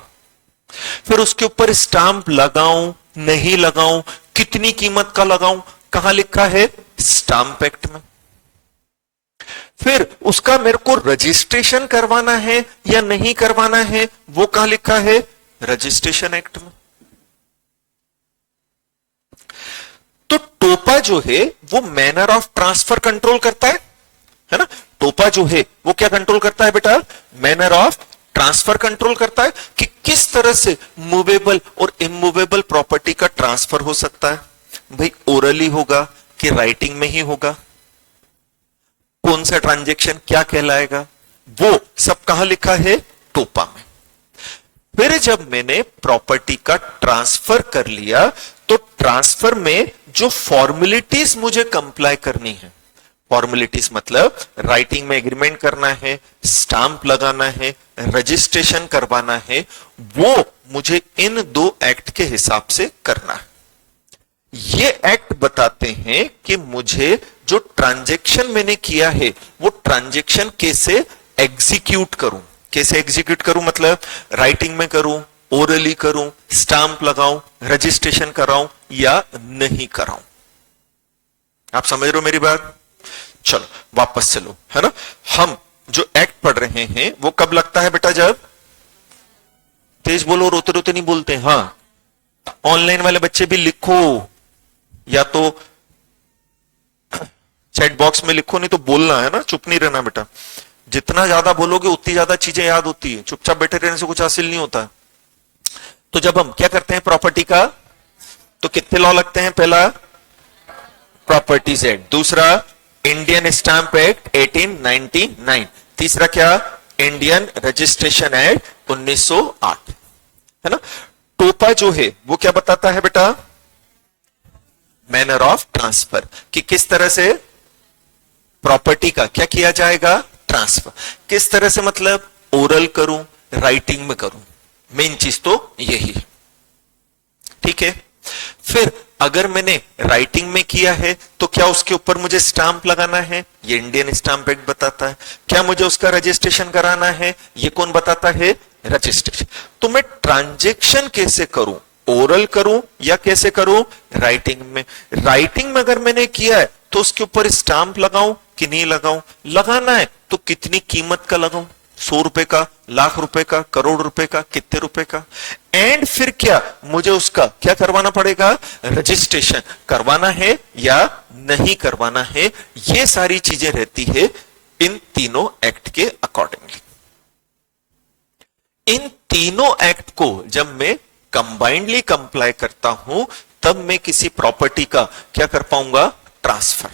फिर उसके ऊपर स्टाम्प लगाऊं नहीं लगाऊं, कितनी कीमत का लगाऊं, कहां लिखा है, स्टाम्प एक्ट में। फिर उसका मेरे को रजिस्ट्रेशन करवाना है या नहीं करवाना है, वो कहां लिखा है, रजिस्ट्रेशन एक्ट में। तो टोपा जो है वो मैनर ऑफ ट्रांसफर कंट्रोल करता है ना। टोपा जो है वो क्या कंट्रोल करता है बेटा, मैनर ऑफ ट्रांसफर कंट्रोल करता है कि किस तरह से मूवेबल और इमूवेबल प्रॉपर्टी का ट्रांसफर हो सकता है। भाई ओरली होगा कि राइटिंग में ही होगा, कौन सा ट्रांजैक्शन क्या कहलाएगा, वो सब कहां लिखा है, टोपा में। फिर जब मैंने प्रॉपर्टी का ट्रांसफर कर लिया तो ट्रांसफर में जो फॉर्मेलिटीज मुझे कंप्लाई करनी है, फॉर्मेलिटीज मतलब राइटिंग में एग्रीमेंट करना है, स्टाम्प लगाना है, रजिस्ट्रेशन करवाना है, वो मुझे इन 2 एक्ट के हिसाब से करना है। ये एक्ट बताते हैं कि मुझे जो ट्रांजैक्शन मैंने किया है वो ट्रांजैक्शन कैसे एग्जीक्यूट करूं, कैसे एग्जीक्यूट करूं मतलब राइटिंग में करूं, ओरली करूं, स्टाम्प लगाऊं, रजिस्ट्रेशन कराऊं या नहीं कराऊं। आप समझ रहे हो मेरी बात। चलो वापस चलो, है ना। हम जो एक्ट पढ़ रहे हैं वो कब लगता है बेटा, जब, तेज बोलो, रोते रोते नहीं बोलते, हाँ। ऑनलाइन वाले बच्चे भी लिखो, या तो चैट बॉक्स में लिखो, नहीं तो बोलना है ना, चुप नहीं रहना बेटा। जितना ज्यादा बोलोगे उतनी ज्यादा चीजें याद होती है, चुपचाप बैठे रहने से कुछ हासिल नहीं होता। तो जब हम क्या करते हैं प्रॉपर्टी का, तो कितने लॉ लगते हैं? पहला प्रॉपर्टीज एक्ट, दूसरा इंडियन स्टैंप एक्ट 1899, तीसरा क्या? इंडियन रजिस्ट्रेशन एक्ट 1908, है ना। टोपा जो है वो क्या बताता है बेटा? मैनर ऑफ ट्रांसफर, कि किस तरह से प्रॉपर्टी का क्या किया जाएगा? ट्रांसफर। किस तरह से मतलब? ओरल करूं, राइटिंग में करूं, मेन चीज तो यही है, ठीक है। फिर अगर मैंने राइटिंग में किया है तो क्या उसके ऊपर मुझे स्टाम्प लगाना है? ये इंडियन स्टाम्प एक्ट बताता है। क्या मुझे उसका रजिस्ट्रेशन कराना है? ये कौन बताता है? रजिस्ट्रेशन। तो मैं ट्रांजेक्शन कैसे करूं? ओरल करूं या कैसे करूं? राइटिंग में। राइटिंग में अगर मैंने किया है तो उसके ऊपर स्टाम्प लगाऊं कि नहीं लगाऊं? लगाना है तो कितनी कीमत का लगाऊं? 100 रुपए का, लाख रुपए का, करोड़ रुपए का, कितने रुपए का? एंड फिर क्या मुझे उसका क्या करवाना पड़ेगा? रजिस्ट्रेशन करवाना है या नहीं करवाना है? ये सारी चीजें रहती है इन तीनों एक्ट के अकॉर्डिंगली। इन तीनों एक्ट को जब मैं कंबाइंडली कंप्लाई करता हूं तब मैं किसी प्रॉपर्टी का क्या कर पाऊंगा? ट्रांसफर।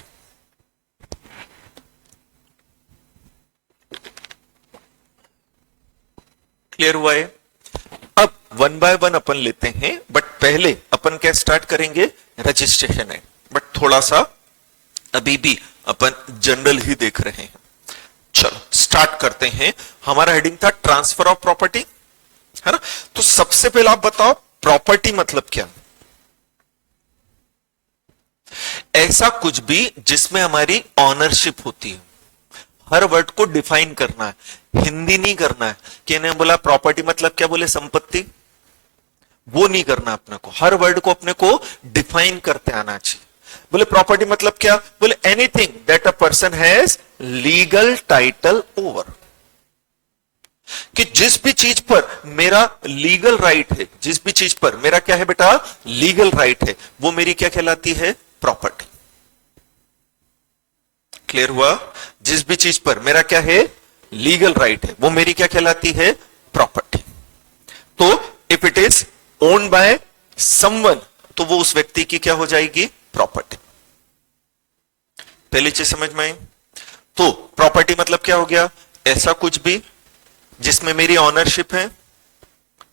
क्लियर हुआ है? अब वन बाय वन अपन लेते हैं, बट पहले अपन क्या स्टार्ट करेंगे? रजिस्ट्रेशन है, बट थोड़ा सा अभी भी अपन जनरल ही देख रहे हैं। चलो स्टार्ट करते हैं। हमारा हेडिंग था ट्रांसफर ऑफ प्रॉपर्टी, है ना। तो सबसे पहले आप बताओ प्रॉपर्टी मतलब क्या? ऐसा कुछ भी जिसमें हमारी ऑनरशिप होती है। हर वर्ड को डिफाइन करना है, हिंदी नहीं करना है कि इन्हें बोला प्रॉपर्टी मतलब क्या, बोले संपत्ति, वो नहीं करना अपने को। हर वर्ड को अपने को डिफाइन करते आना चाहिए। बोले प्रॉपर्टी मतलब क्या? बोले anything that a person has legal title over, कि जिस भी चीज पर मेरा लीगल राइट है, जिस भी चीज पर मेरा क्या है बेटा? लीगल राइट है, वो मेरी क्या कहलाती है? प्रॉपर्टी। क्लियर हुआ? जिस भी चीज पर मेरा क्या है? लीगल राइट है, वो मेरी क्या कहलाती है? प्रॉपर्टी। तो if it is owned by someone तो वो उस व्यक्ति की क्या हो जाएगी? प्रॉपर्टी। पहली चीज समझ में आई? तो प्रॉपर्टी मतलब क्या हो गया? ऐसा कुछ भी जिसमें मेरी ऑनरशिप है,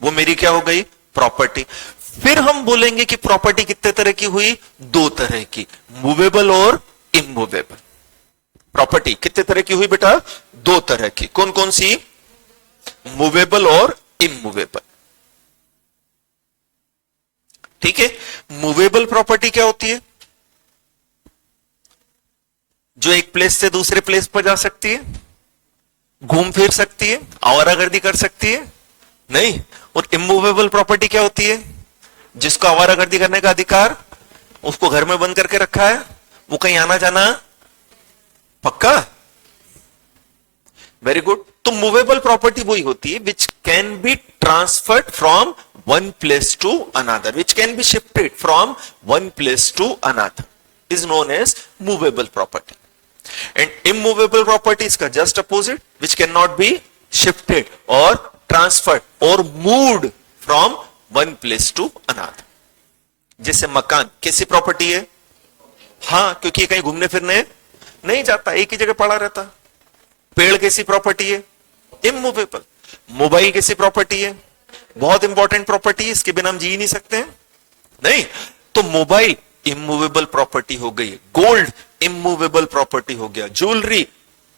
वो मेरी क्या हो गई? प्रॉपर्टी। फिर हम बोलेंगे कि प्रॉपर्टी कितने तरह की हुई? 2 तरह की, मूवेबल और इमूवेबल। प्रॉपर्टी कितने तरह की हुई बेटा? 2 तरह की। कौन कौन सी? मूवेबल और इमूवेबल। ठीक है। मूवेबल प्रॉपर्टी क्या होती है? जो एक प्लेस से दूसरे प्लेस पर जा सकती है, घूम फिर सकती है, आवारागर्दी कर सकती है, नहीं। और इमूवेबल प्रॉपर्टी क्या होती है? जिसको आवारागर्दी करने का अधिकार, उसको घर में बंद करके रखा है, वो कहीं आना जाना पक्का। Very good. तो मूवेबल प्रॉपर्टी वही होती है which can be transferred from one place to another, which can be shifted from one place to another, is known as movable property. And immovable property इसका just opposite, which can not be shifted और transferred और moved from one place to another. जैसे मकान कैसी property है? हाँ, क्योंकि ये कहीं घूमने फिरने नहीं जाता, एक ही जगह पड़ा रहता। पेड़ कैसी प्रॉपर्टी है? इमूवेबल। मोबाइल कैसी प्रॉपर्टी है? बहुत इंपॉर्टेंट प्रॉपर्टी है, इसके बिना हम जी नहीं सकते हैं, नहीं। तो मोबाइल इमूवेबल प्रॉपर्टी हो गई, गोल्ड इमूवेबल प्रॉपर्टी हो गया, ज्वेलरी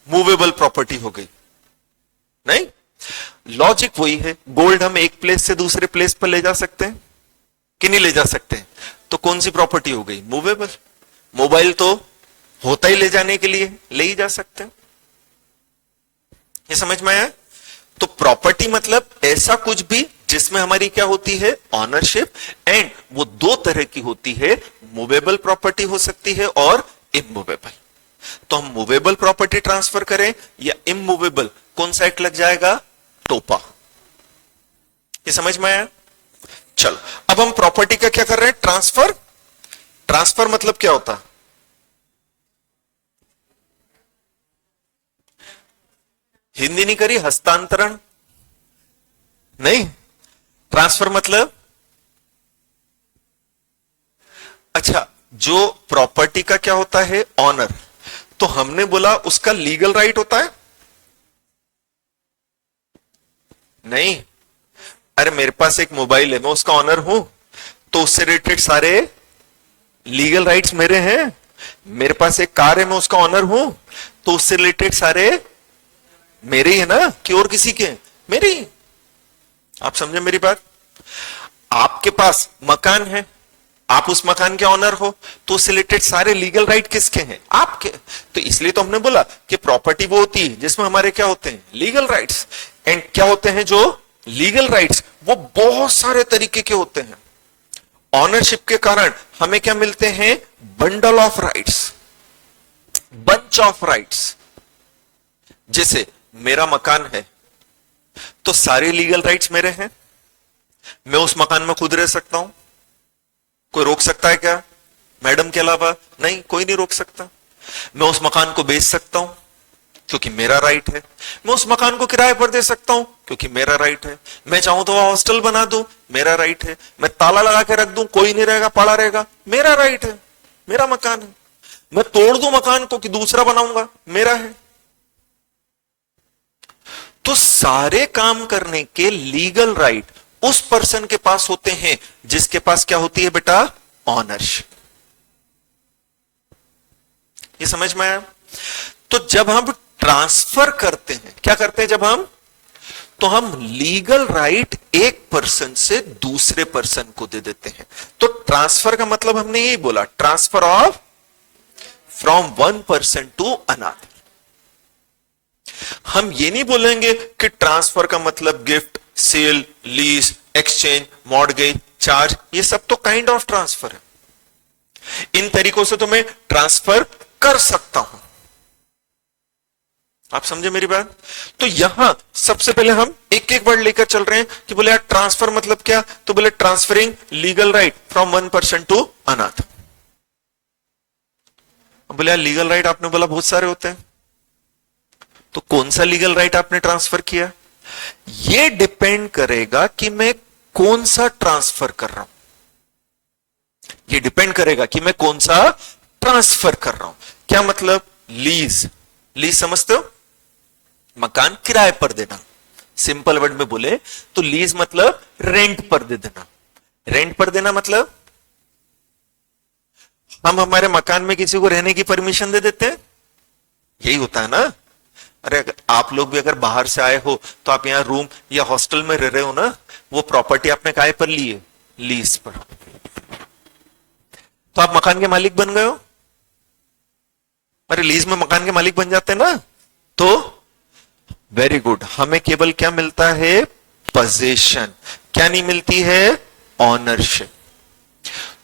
मूवेबल प्रॉपर्टी हो गई, नहीं। लॉजिक वही है, गोल्ड हम एक प्लेस से दूसरे प्लेस पर ले जा सकते हैं कि नहीं ले जा सकते? तो कौन सी प्रॉपर्टी हो गई? मूवेबल। मोबाइल तो होता ही ले जाने के लिए, ले ही जा सकते हैं। ये समझ में आया? तो प्रॉपर्टी मतलब ऐसा कुछ भी जिसमें हमारी क्या होती है? ऑनरशिप। एंड वो 2 तरह की होती है, मूवेबल प्रॉपर्टी हो सकती है और इमूवेबल। तो हम मूवेबल प्रॉपर्टी ट्रांसफर करें या इमूवेबल, कौन सा एक्ट लग जाएगा? टोपा। ये समझ में आया? चलो अब हम प्रॉपर्टी का क्या कर रहे हैं? ट्रांसफर। ट्रांसफर मतलब क्या होता? हिंदी नहीं करी, हस्तांतरण नहीं, ट्रांसफर मतलब अच्छा, जो प्रॉपर्टी का क्या होता है? ऑनर। तो हमने बोला उसका लीगल राइट होता है? नहीं। अरे मेरे पास एक मोबाइल है, मैं उसका ऑनर हूं, तो उससे रिलेटेड सारे लीगल राइट्स मेरे हैं। मेरे पास एक कार है, मैं उसका ऑनर हूं, तो उससे रिलेटेड सारे मेरे ही है ना, कि और किसी के? मेरे ही। आप समझे मेरी बात? आपके पास मकान है, आप उस मकान के ऑनर हो, तो उससे रिलेटेड सारे लीगल राइट किसके हैं? आपके। तो इसलिए तो हमने बोला कि प्रॉपर्टी वो होती है जिसमें हमारे क्या होते हैं? Legal rights. एंड क्या होते हैं जो लीगल राइट्स? वो बहुत सारे तरीके के होते हैं। ऑनरशिप के कारण हमें क्या मिलते हैं? Bundle of rights, bunch of rights. जैसे मेरा मकान है, तो सारे लीगल राइट्स मेरे हैं। मैं उस मकान में खुद रह सकता हूं, कोई रोक सकता है क्या? मैडम के अलावा नहीं, कोई नहीं रोक सकता। मैं उस मकान को बेच सकता हूं क्योंकि मेरा राइट है। मैं उस मकान को किराए पर दे सकता हूं क्योंकि मेरा राइट है। मैं चाहूं तो वहां हॉस्टल बना दूं, मेरा राइट है। मैं ताला लगा के रख दूं, कोई नहीं रहेगा, पड़ा रहेगा, मेरा राइट है, मेरा मकान है। मैं तोड़ दूं मकान को कि दूसरा बनाऊंगा, मेरा है। तो सारे काम करने के लीगल राइट उस पर्सन के पास होते हैं जिसके पास क्या होती है बेटा? ऑनरशिप। ये समझ में आया? तो जब हम ट्रांसफर करते हैं, क्या करते हैं जब हम? तो हम लीगल राइट एक पर्सन से दूसरे पर्सन को दे देते हैं। तो ट्रांसफर का मतलब हमने यही बोला, transfer of from one person to another. हम ये नहीं बोलेंगे कि ट्रांसफर का मतलब gift, sale, lease, exchange, mortgage, charge, ये सब तो काइंड ऑफ ट्रांसफर है। इन तरीकों से तो मैं ट्रांसफर कर सकता हूं। आप समझे मेरी बात? तो यहां सबसे पहले हम एक एक वर्ड लेकर चल रहे हैं कि बोले यार ट्रांसफर मतलब क्या? तो बोले transferring legal right from one person to another. बोले यार लीगल राइट आपने बोला बहुत सारे होते हैं, तो कौन सा लीगल राइट आपने ट्रांसफर किया? ये डिपेंड करेगा कि मैं कौन सा ट्रांसफर कर रहा हूं। ये डिपेंड करेगा कि मैं कौन सा ट्रांसफर कर रहा हूं। क्या मतलब? लीज, लीज समझते हो? मकान किराए पर देना। सिंपल वर्ड में बोले तो लीज मतलब रेंट पर दे देना। रेंट पर देना मतलब हम हमारे मकान में किसी को रहने की परमिशन दे देते हैं, यही होता है ना? अरे अगर आप लोग भी अगर बाहर से आए हो तो आप यहां रूम या हॉस्टल में रह रहे हो ना, वो प्रॉपर्टी आपने काहे पर ली है? लीज पर। तो आप मकान के मालिक बन गए हो। अरे लीज में मकान के मालिक बन जाते हैं ना। तो वेरी गुड, हमें केवल क्या मिलता है? पोजीशन। क्या नहीं मिलती है? ऑनरशिप।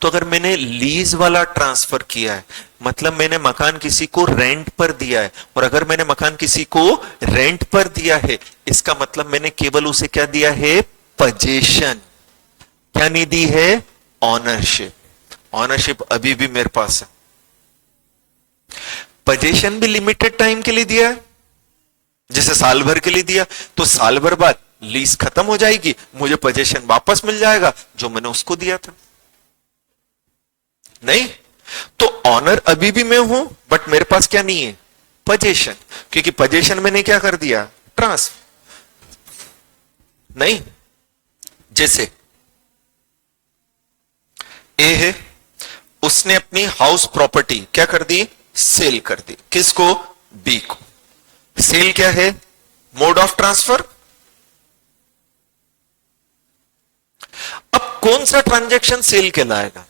तो अगर मैंने लीज वाला ट्रांसफर किया है, मतलब मैंने मकान किसी को रेंट पर दिया है, और अगर मैंने मकान किसी को रेंट पर दिया है, इसका मतलब मैंने केवल उसे क्या दिया है? पोजीशन। क्या नहीं दी है? ऑनरशिप। ऑनरशिप अभी भी मेरे पास है। पोजीशन भी लिमिटेड टाइम के लिए दिया है, जैसे साल भर के लिए दिया, तो साल भर बाद लीज खत्म हो जाएगी, मुझे पोजीशन वापस मिल जाएगा जो मैंने उसको दिया था। नहीं, तो ऑनर अभी भी मैं हूं, बट मेरे पास क्या नहीं है? पोजीशन। क्योंकि पोजीशन मैंने क्या कर दिया? ट्रांसफर। नहीं, जैसे ए है, उसने अपनी हाउस प्रॉपर्टी क्या कर दी? सेल कर दी। किसको? बी को। सेल क्या है? Mode of transfer. अब कौन सा ट्रांजैक्शन सेल कहलाएगा?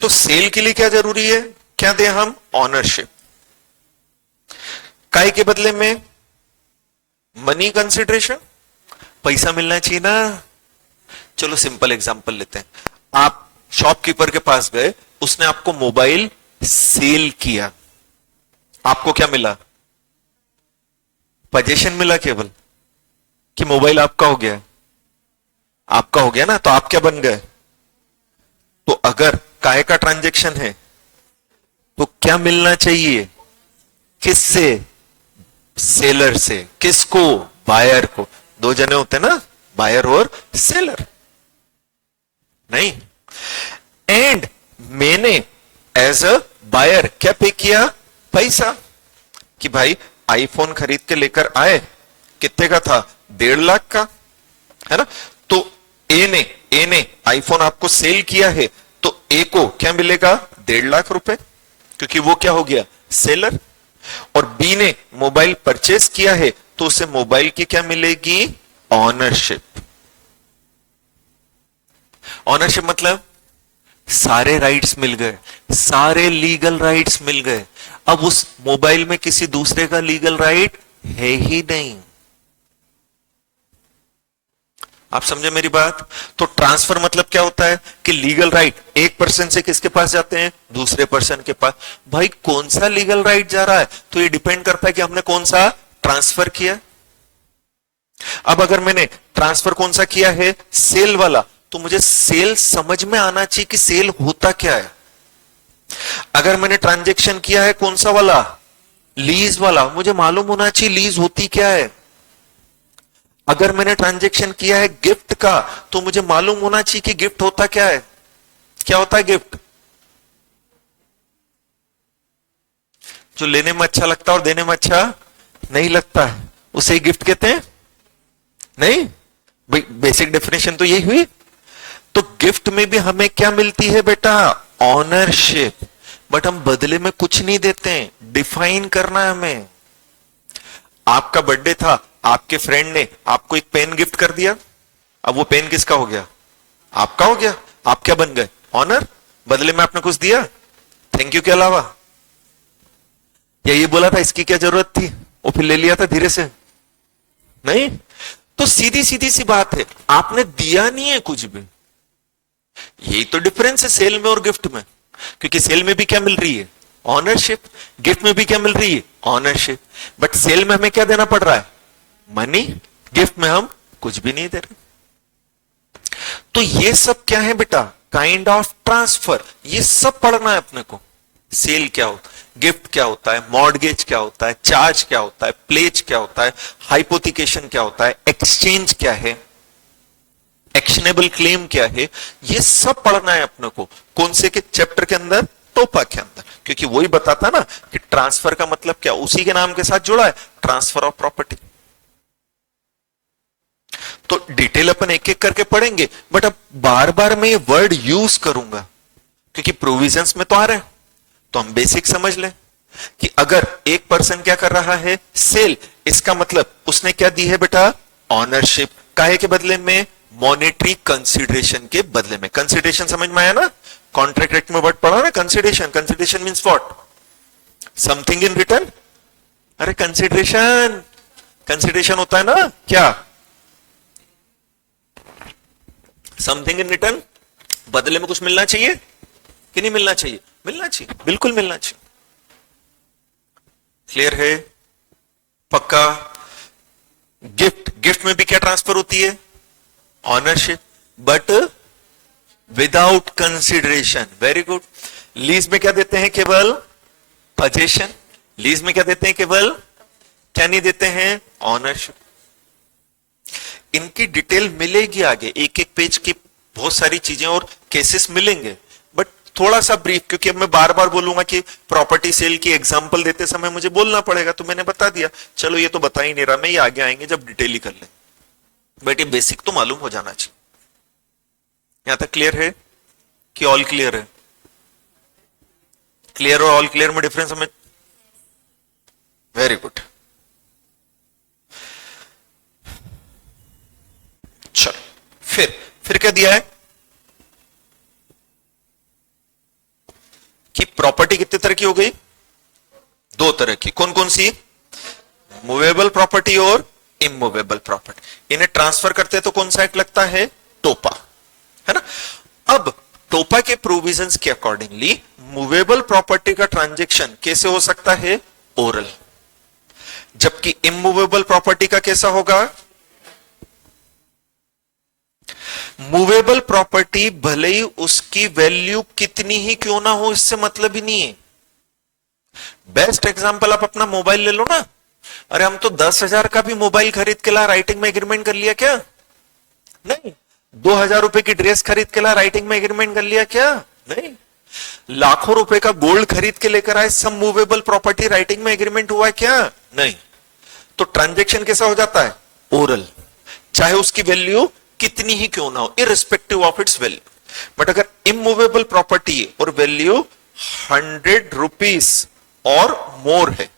तो सेल के लिए क्या जरूरी है? क्या दे हम? ऑनरशिप। काय के बदले में? मनी कंसिडरेशन, पैसा मिलना चाहिए ना। चलो सिंपल एग्जांपल लेते हैं। आप शॉपकीपर के पास गए, उसने आपको मोबाइल सेल किया, आपको क्या मिला? पोजीशन मिला केवल, कि मोबाइल आपका हो गया? आपका हो गया ना, तो आप क्या बन गए? तो अगर काहे का ट्रांजैक्शन है तो क्या मिलना चाहिए, किससे, सेलर से। किसको, बायर को। दो जने होते ना, बायर और सेलर, नहीं। एंड मैंने एज अ बायर क्या पे किया, पैसा, कि भाई आईफोन खरीद के लेकर आए, कितने का था, 1.5 लाख का, है ना। तो ए ने आईफोन आपको सेल किया है, तो ए को क्या मिलेगा, 1.5 लाख रुपए, क्योंकि वो क्या हो गया, सेलर। और बी ने मोबाइल परचेस किया है, तो उसे मोबाइल की क्या मिलेगी, ऑनरशिप। ऑनरशिप मतलब सारे राइट्स मिल गए, सारे लीगल राइट्स मिल गए। अब उस मोबाइल में किसी दूसरे का लीगल राइट है ही नहीं। आप समझे मेरी बात। तो ट्रांसफर मतलब क्या होता है कि लीगल राइट एक पर्सन से किसके पास जाते हैं, दूसरे पर्सन के पास। भाई कौन सा लीगल राइट जा रहा है, तो ये डिपेंड करता है कि हमने कौन सा ट्रांसफर किया। अब अगर मैंने ट्रांसफर कौन सा किया है, सेल वाला, तो मुझे सेल समझ में आना चाहिए कि सेल होता क्या है। अगर मैंने ट्रांजैक्शन किया है कौन सा वाला, लीज वाला, मुझे मालूम होना चाहिए लीज होती क्या है। अगर मैंने ट्रांजैक्शन किया है गिफ्ट का, तो मुझे मालूम होना चाहिए कि गिफ्ट होता क्या है। क्या होता है गिफ्ट, जो लेने में अच्छा लगता है और देने में अच्छा नहीं लगता है, उसे ही गिफ्ट कहते हैं, नहीं। बेसिक डेफिनेशन तो यही हुई। तो गिफ्ट में भी हमें क्या मिलती है बेटा, ऑनरशिप। बट हम बदले में कुछ नहीं देते हैं, डिफाइन करना है हमें। आपका बर्थडे था, आपके फ्रेंड ने आपको एक पेन गिफ्ट कर दिया, अब वो पेन किसका हो गया, आपका हो गया। आप क्या बन गए, ऑनर। बदले में आपने कुछ दिया, थैंक यू के अलावा, या ये बोला था इसकी क्या जरूरत थी, वो फिर ले लिया था धीरे से, नहीं। तो सीधी सीधी सी बात है, आपने दिया नहीं है कुछ भी। यही तो डिफरेंस है सेल में और गिफ्ट में, क्योंकि सेल में भी क्या मिल रही है, ऑनरशिप। गिफ्ट में भी क्या मिल रही है, ऑनरशिप। बट सेल में हमें क्या देना पड़ रहा है, मनी। गिफ्ट में हम कुछ भी नहीं दे रहे। तो ये सब क्या है बेटा, काइंड ऑफ ट्रांसफर। ये सब पढ़ना है अपने को। सेल क्या होता है, गिफ्ट क्या होता है, मॉर्गेज क्या होता है, चार्ज क्या होता है, प्लेज क्या होता है, हाइपोथिकेशन क्या होता है, एक्सचेंज क्या है, एक्शनेबल क्लेम क्या है, ये सब पढ़ना है अपने को। कौन से के चैप्टर के अंदर, टोपा के अंदर। क्योंकि वही बताता ना कि ट्रांसफर का मतलब क्या, उसी के नाम के साथ जुड़ा है, ट्रांसफर ऑफ प्रॉपर्टी। तो डिटेल अपन एक एक करके पढ़ेंगे, बट अब बार बार मैं ये वर्ड यूज करूंगा क्योंकि प्रोविजंस में तो आ रहे हैं। तो हम बेसिक समझ लें कि अगर एक पर्सन क्या कर रहा है, सेल, इसका मतलब उसने क्या दी है बेटा, ऑनरशिप। काहे के बदले में, मॉनेटरी कंसिडरेशन के बदले में। कंसिडरेशन समझ में आया ना, कॉन्ट्रैक्ट एक्ट में वर्ड पढ़ा ना consideration. Consideration means what, something in return. अरे कंसिडरेशन, कंसिडरेशन होता है ना क्या, समथिंग इन रिटर्न, बदले में कुछ मिलना चाहिए कि नहीं मिलना चाहिए, मिलना चाहिए, बिल्कुल मिलना चाहिए। क्लियर है, पक्का। गिफ्ट, गिफ्ट में भी क्या ट्रांसफर होती है, ownership, but without consideration. Very good. Lease में क्या देते हैं, केवल पोजेशन। लीज में क्या देते हैं, केवल क्या नहीं देते हैं, ऑनरशिप। इनकी डिटेल मिलेगी आगे, एक एक पेज की बहुत सारी चीजें और केसेस मिलेंगे, बट थोड़ा सा ब्रीफ, क्योंकि अब मैं बार बार बोलूंगा कि प्रॉपर्टी सेल की एग्जांपल देते समय मुझे बोलना पड़ेगा, तो मैंने बता दिया। चलो ये तो बता ही नहीं रहा मैं, ये आगे आएंगे जब डिटेल ही कर लें, बट ये बेसिक तो मालूम हो जाना चाहिए। यहां तक क्लियर है कि ऑल क्लियर है? क्लियर और ऑल क्लियर में डिफरेंस हमें, वेरी गुड। चलो फिर क्या दिया है कि प्रॉपर्टी कितने तरह की हो गई, 2 तरह की। कौन कौन सी, मूवेबल प्रॉपर्टी और इमूवेबल प्रॉपर्टी। इन्हें ट्रांसफर करते हैं तो कौन सा एक्ट लगता है, टोपा, है ना। अब टोपा के प्रोविजंस के अकॉर्डिंगली मूवेबल प्रॉपर्टी का ट्रांजैक्शन कैसे हो सकता है, ओरल, जबकि इमूवेबल प्रॉपर्टी का कैसा होगा। मूवेबल प्रॉपर्टी भले ही उसकी वैल्यू कितनी ही क्यों ना हो, इससे मतलब ही नहीं है। बेस्ट एग्जांपल आप अपना मोबाइल ले लो ना। अरे हम तो 10,000 का भी मोबाइल खरीद के ला राइटिंग में एग्रीमेंट कर लिया क्या? नहीं। 2,000 रुपए की ड्रेस खरीद के ला राइटिंग में एग्रीमेंट कर लिया क्या? नहीं। लाखों रुपए का गोल्ड खरीद के लेकर आए, सब मूवेबल प्रॉपर्टी, राइटिंग में एग्रीमेंट हुआ है क्या? नहीं। तो ट्रांजैक्शन कैसा हो जाता है? ओरल, चाहे उसकी वैल्यू कितनी ही क्यों ना हो, irrespective of its value. But अगर इमूवेबल प्रॉपर्टी और वैल्यू 100 रुपीज और मोर है,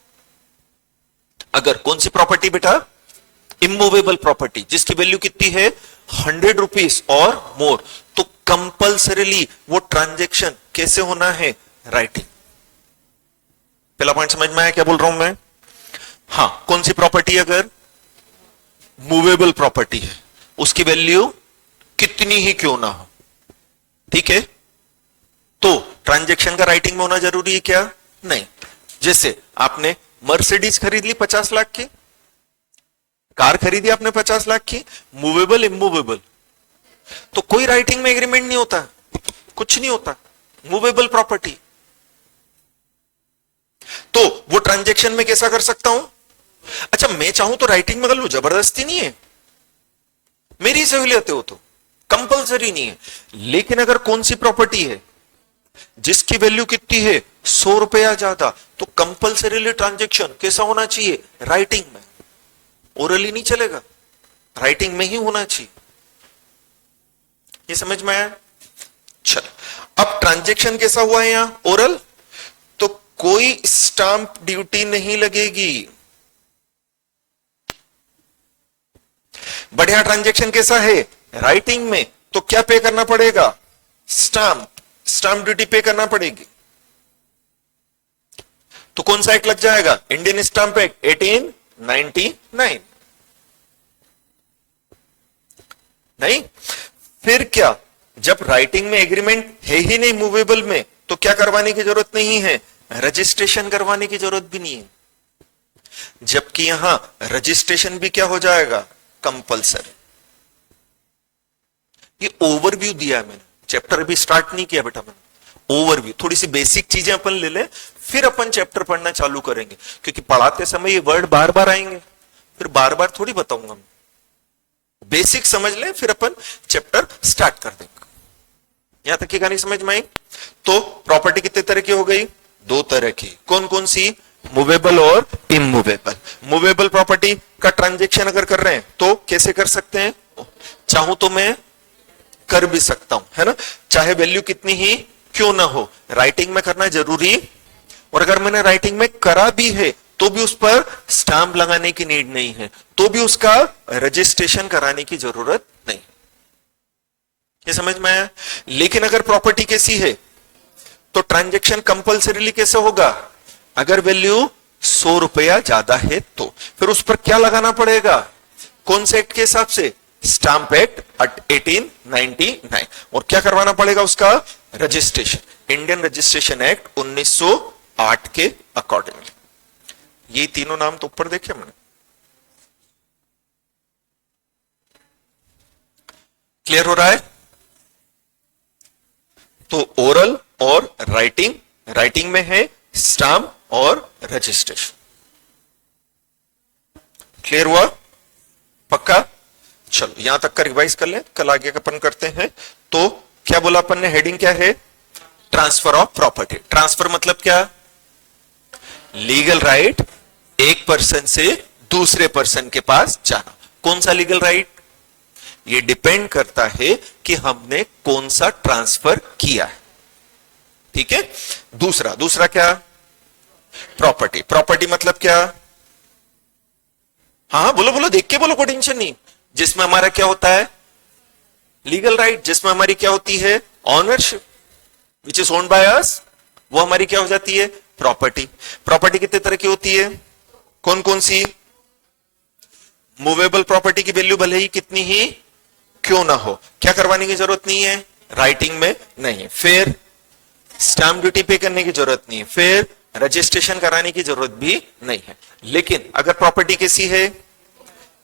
अगर कौन सी प्रॉपर्टी बेटा? इमूवेबल प्रॉपर्टी जिसकी वैल्यू कितनी है? 100 रुपीज और मोर, तो कंपल्सरीली वो ट्रांजैक्शन कैसे होना है? राइटिंग। पहला पॉइंट समझ में आया क्या बोल रहा हूं मैं? हाँ, कौन सी प्रॉपर्टी अगर मूवेबल प्रॉपर्टी है, उसकी वैल्यू कितनी ही क्यों ना हो, ठीक है, तो ट्रांजैक्शन का राइटिंग में होना जरूरी है क्या? नहीं। जैसे आपने मर्सिडीज खरीद ली 50 लाख की, कार खरीदी आपने 50 लाख की, मूवेबल इमूवेबल, तो कोई राइटिंग में एग्रीमेंट नहीं होता, कुछ नहीं होता, मूवेबल प्रॉपर्टी। तो वो ट्रांजैक्शन में कैसा कर सकता हूं? अच्छा, मैं चाहूं तो राइटिंग में कर लूं, जबरदस्ती नहीं है, मेरी सहूलियत है, वो तो कंपल्सरी नहीं है। लेकिन अगर कौन सी प्रॉपर्टी है जिसकी वैल्यू कितनी है? 100 रुपया ज्यादा, तो कंपल्सरीली ट्रांजैक्शन कैसा होना चाहिए? राइटिंग में, ओरली नहीं चलेगा, राइटिंग में ही होना चाहिए। ये समझ में आया? चल, अब ट्रांजैक्शन कैसा हुआ है यहां? ओरल, तो कोई स्टांप ड्यूटी नहीं लगेगी। बढ़िया ट्रांजैक्शन कैसा है? राइटिंग में, तो क्या पे करना पड़ेगा? स्टांप ड्यूटी पे करना पड़ेगी। तो कौन सा एक्ट लग जाएगा? Indian stamp act 1899। नहीं? फिर क्या, जब राइटिंग में एग्रीमेंट है ही नहीं मूवेबल में, तो क्या करवाने की जरूरत नहीं है? रजिस्ट्रेशन करवाने की जरूरत भी नहीं है। जबकि यहां रजिस्ट्रेशन भी क्या हो जाएगा? कंपल्सरी। ये ओवरव्यू दिया है मैंने, चैप्टर अभी स्टार्ट नहीं किया बेटा मैंने, ओवरव्यू, थोड़ी सी बेसिक चीजें अपन ले लें, फिर अपन चैप्टर पढ़ना चालू करेंगे, क्योंकि पढ़ाते समय ये वर्ड बार बार आएंगे, फिर बार बार थोड़ी बताऊंगा मैं। बेसिक समझ लें, फिर अपन चैप्टर स्टार्ट कर देंगे। यहां तक की कहानी समझ में आई? तो प्रॉपर्टी कितने तरह की हो गई? 2 तरह की। कौन कौन सी? मूवेबल और इमूवेबल। मूवेबल प्रॉपर्टी का ट्रांजैक्शन अगर कर रहे हैं तो कैसे कर सकते हैं? चाहूं तो मैं कर भी सकता हूं, है ना, चाहे वैल्यू कितनी ही क्यों ना हो, राइटिंग में करना जरूरी। और अगर मैंने राइटिंग में करा भी है तो भी उस पर स्टाम्प लगाने की नीड नहीं है, तो भी उसका रजिस्ट्रेशन कराने की जरूरत नहीं। ये समझ में आया? लेकिन अगर प्रॉपर्टी कैसी है तो ट्रांजैक्शन कंपल्सरीली कैसे होगा? अगर वैल्यू 100 रुपया ज्यादा है तो फिर उस पर क्या लगाना पड़ेगा? कौन से एक्ट के हिसाब से? Stamp act 1899। और क्या करवाना पड़ेगा? उसका रजिस्ट्रेशन, इंडियन रजिस्ट्रेशन एक्ट 1908 के अकॉर्डिंगली। ये तीनों नाम तो ऊपर देखे मैंने। क्लियर हो रहा है? तो ओरल और राइटिंग, राइटिंग में है स्टाम्प और रजिस्ट्रेशन। क्लियर हुआ? पक्का? चलो यहां तक का रिवाइज कर लें, कल आगे अपन करते हैं। तो क्या बोला अपन ने? हेडिंग क्या है? Transfer of property. ट्रांसफर मतलब क्या? लीगल राइट एक पर्सन से दूसरे पर्सन के पास जाना। कौन सा लीगल राइट? ये डिपेंड करता है कि हमने कौन सा ट्रांसफर किया है, ठीक है। दूसरा क्या? प्रॉपर्टी। प्रॉपर्टी मतलब क्या? हाँ बोलो बोलो, देख के बोलो, कोई टेंशन नहीं। जिसमें हमारा क्या होता है? Legal right. जिसमें हमारी क्या होती है? Ownership, which is owned by us, वो हमारी क्या हो जाती है? प्रॉपर्टी। प्रॉपर्टी कितने तरह की होती है? कौन कौन सी? मूवेबल प्रॉपर्टी की वैल्यू भले ही कितनी ही क्यों ना हो, क्या करवाने की जरूरत नहीं है? राइटिंग में नहीं। फिर स्टाम्प ड्यूटी पे करने की जरूरत नहीं है, फिर रजिस्ट्रेशन कराने की जरूरत भी नहीं है। लेकिन अगर प्रॉपर्टी कैसी है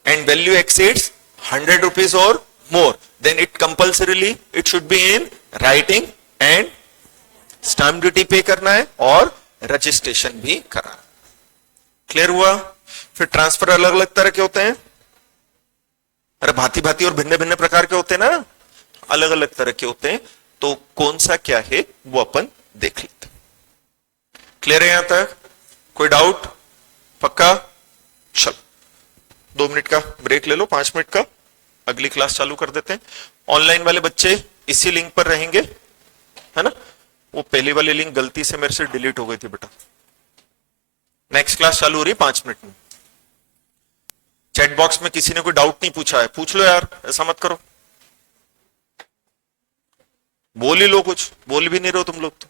एंड वैल्यू एक्सीड्स 100 रुपीज और more, then it compulsorily it should be in writing and stamp duty पे करना है और रजिस्ट्रेशन भी कराना। क्लियर हुआ? फिर ट्रांसफर अलग अलग तरह के होते हैं, अरे भांति भांति और भिन्न भिन्न प्रकार के होते हैं ना, अलग अलग तरह के होते हैं, तो कौन सा क्या है वो अपन देख लेते। क्लियर है यहां तक? कोई डाउट? पक्का? चलो 2 मिनट का ब्रेक ले लो, 5 मिनट का, अगली क्लास चालू कर देते हैं। ऑनलाइन वाले बच्चे इसी लिंक पर रहेंगे, है ना? वो पहली वाली लिंक गलती से मेरे से डिलीट हो गई थी बेटा। नेक्स्ट क्लास चालू हो रही 5 मिनट में। चैट बॉक्स में किसी ने कोई डाउट नहीं पूछा है, पूछ लो यार, ऐसा मत करो। बोल ही लो कुछ, बोल भी नहीं रहे हो तुम लोग तो।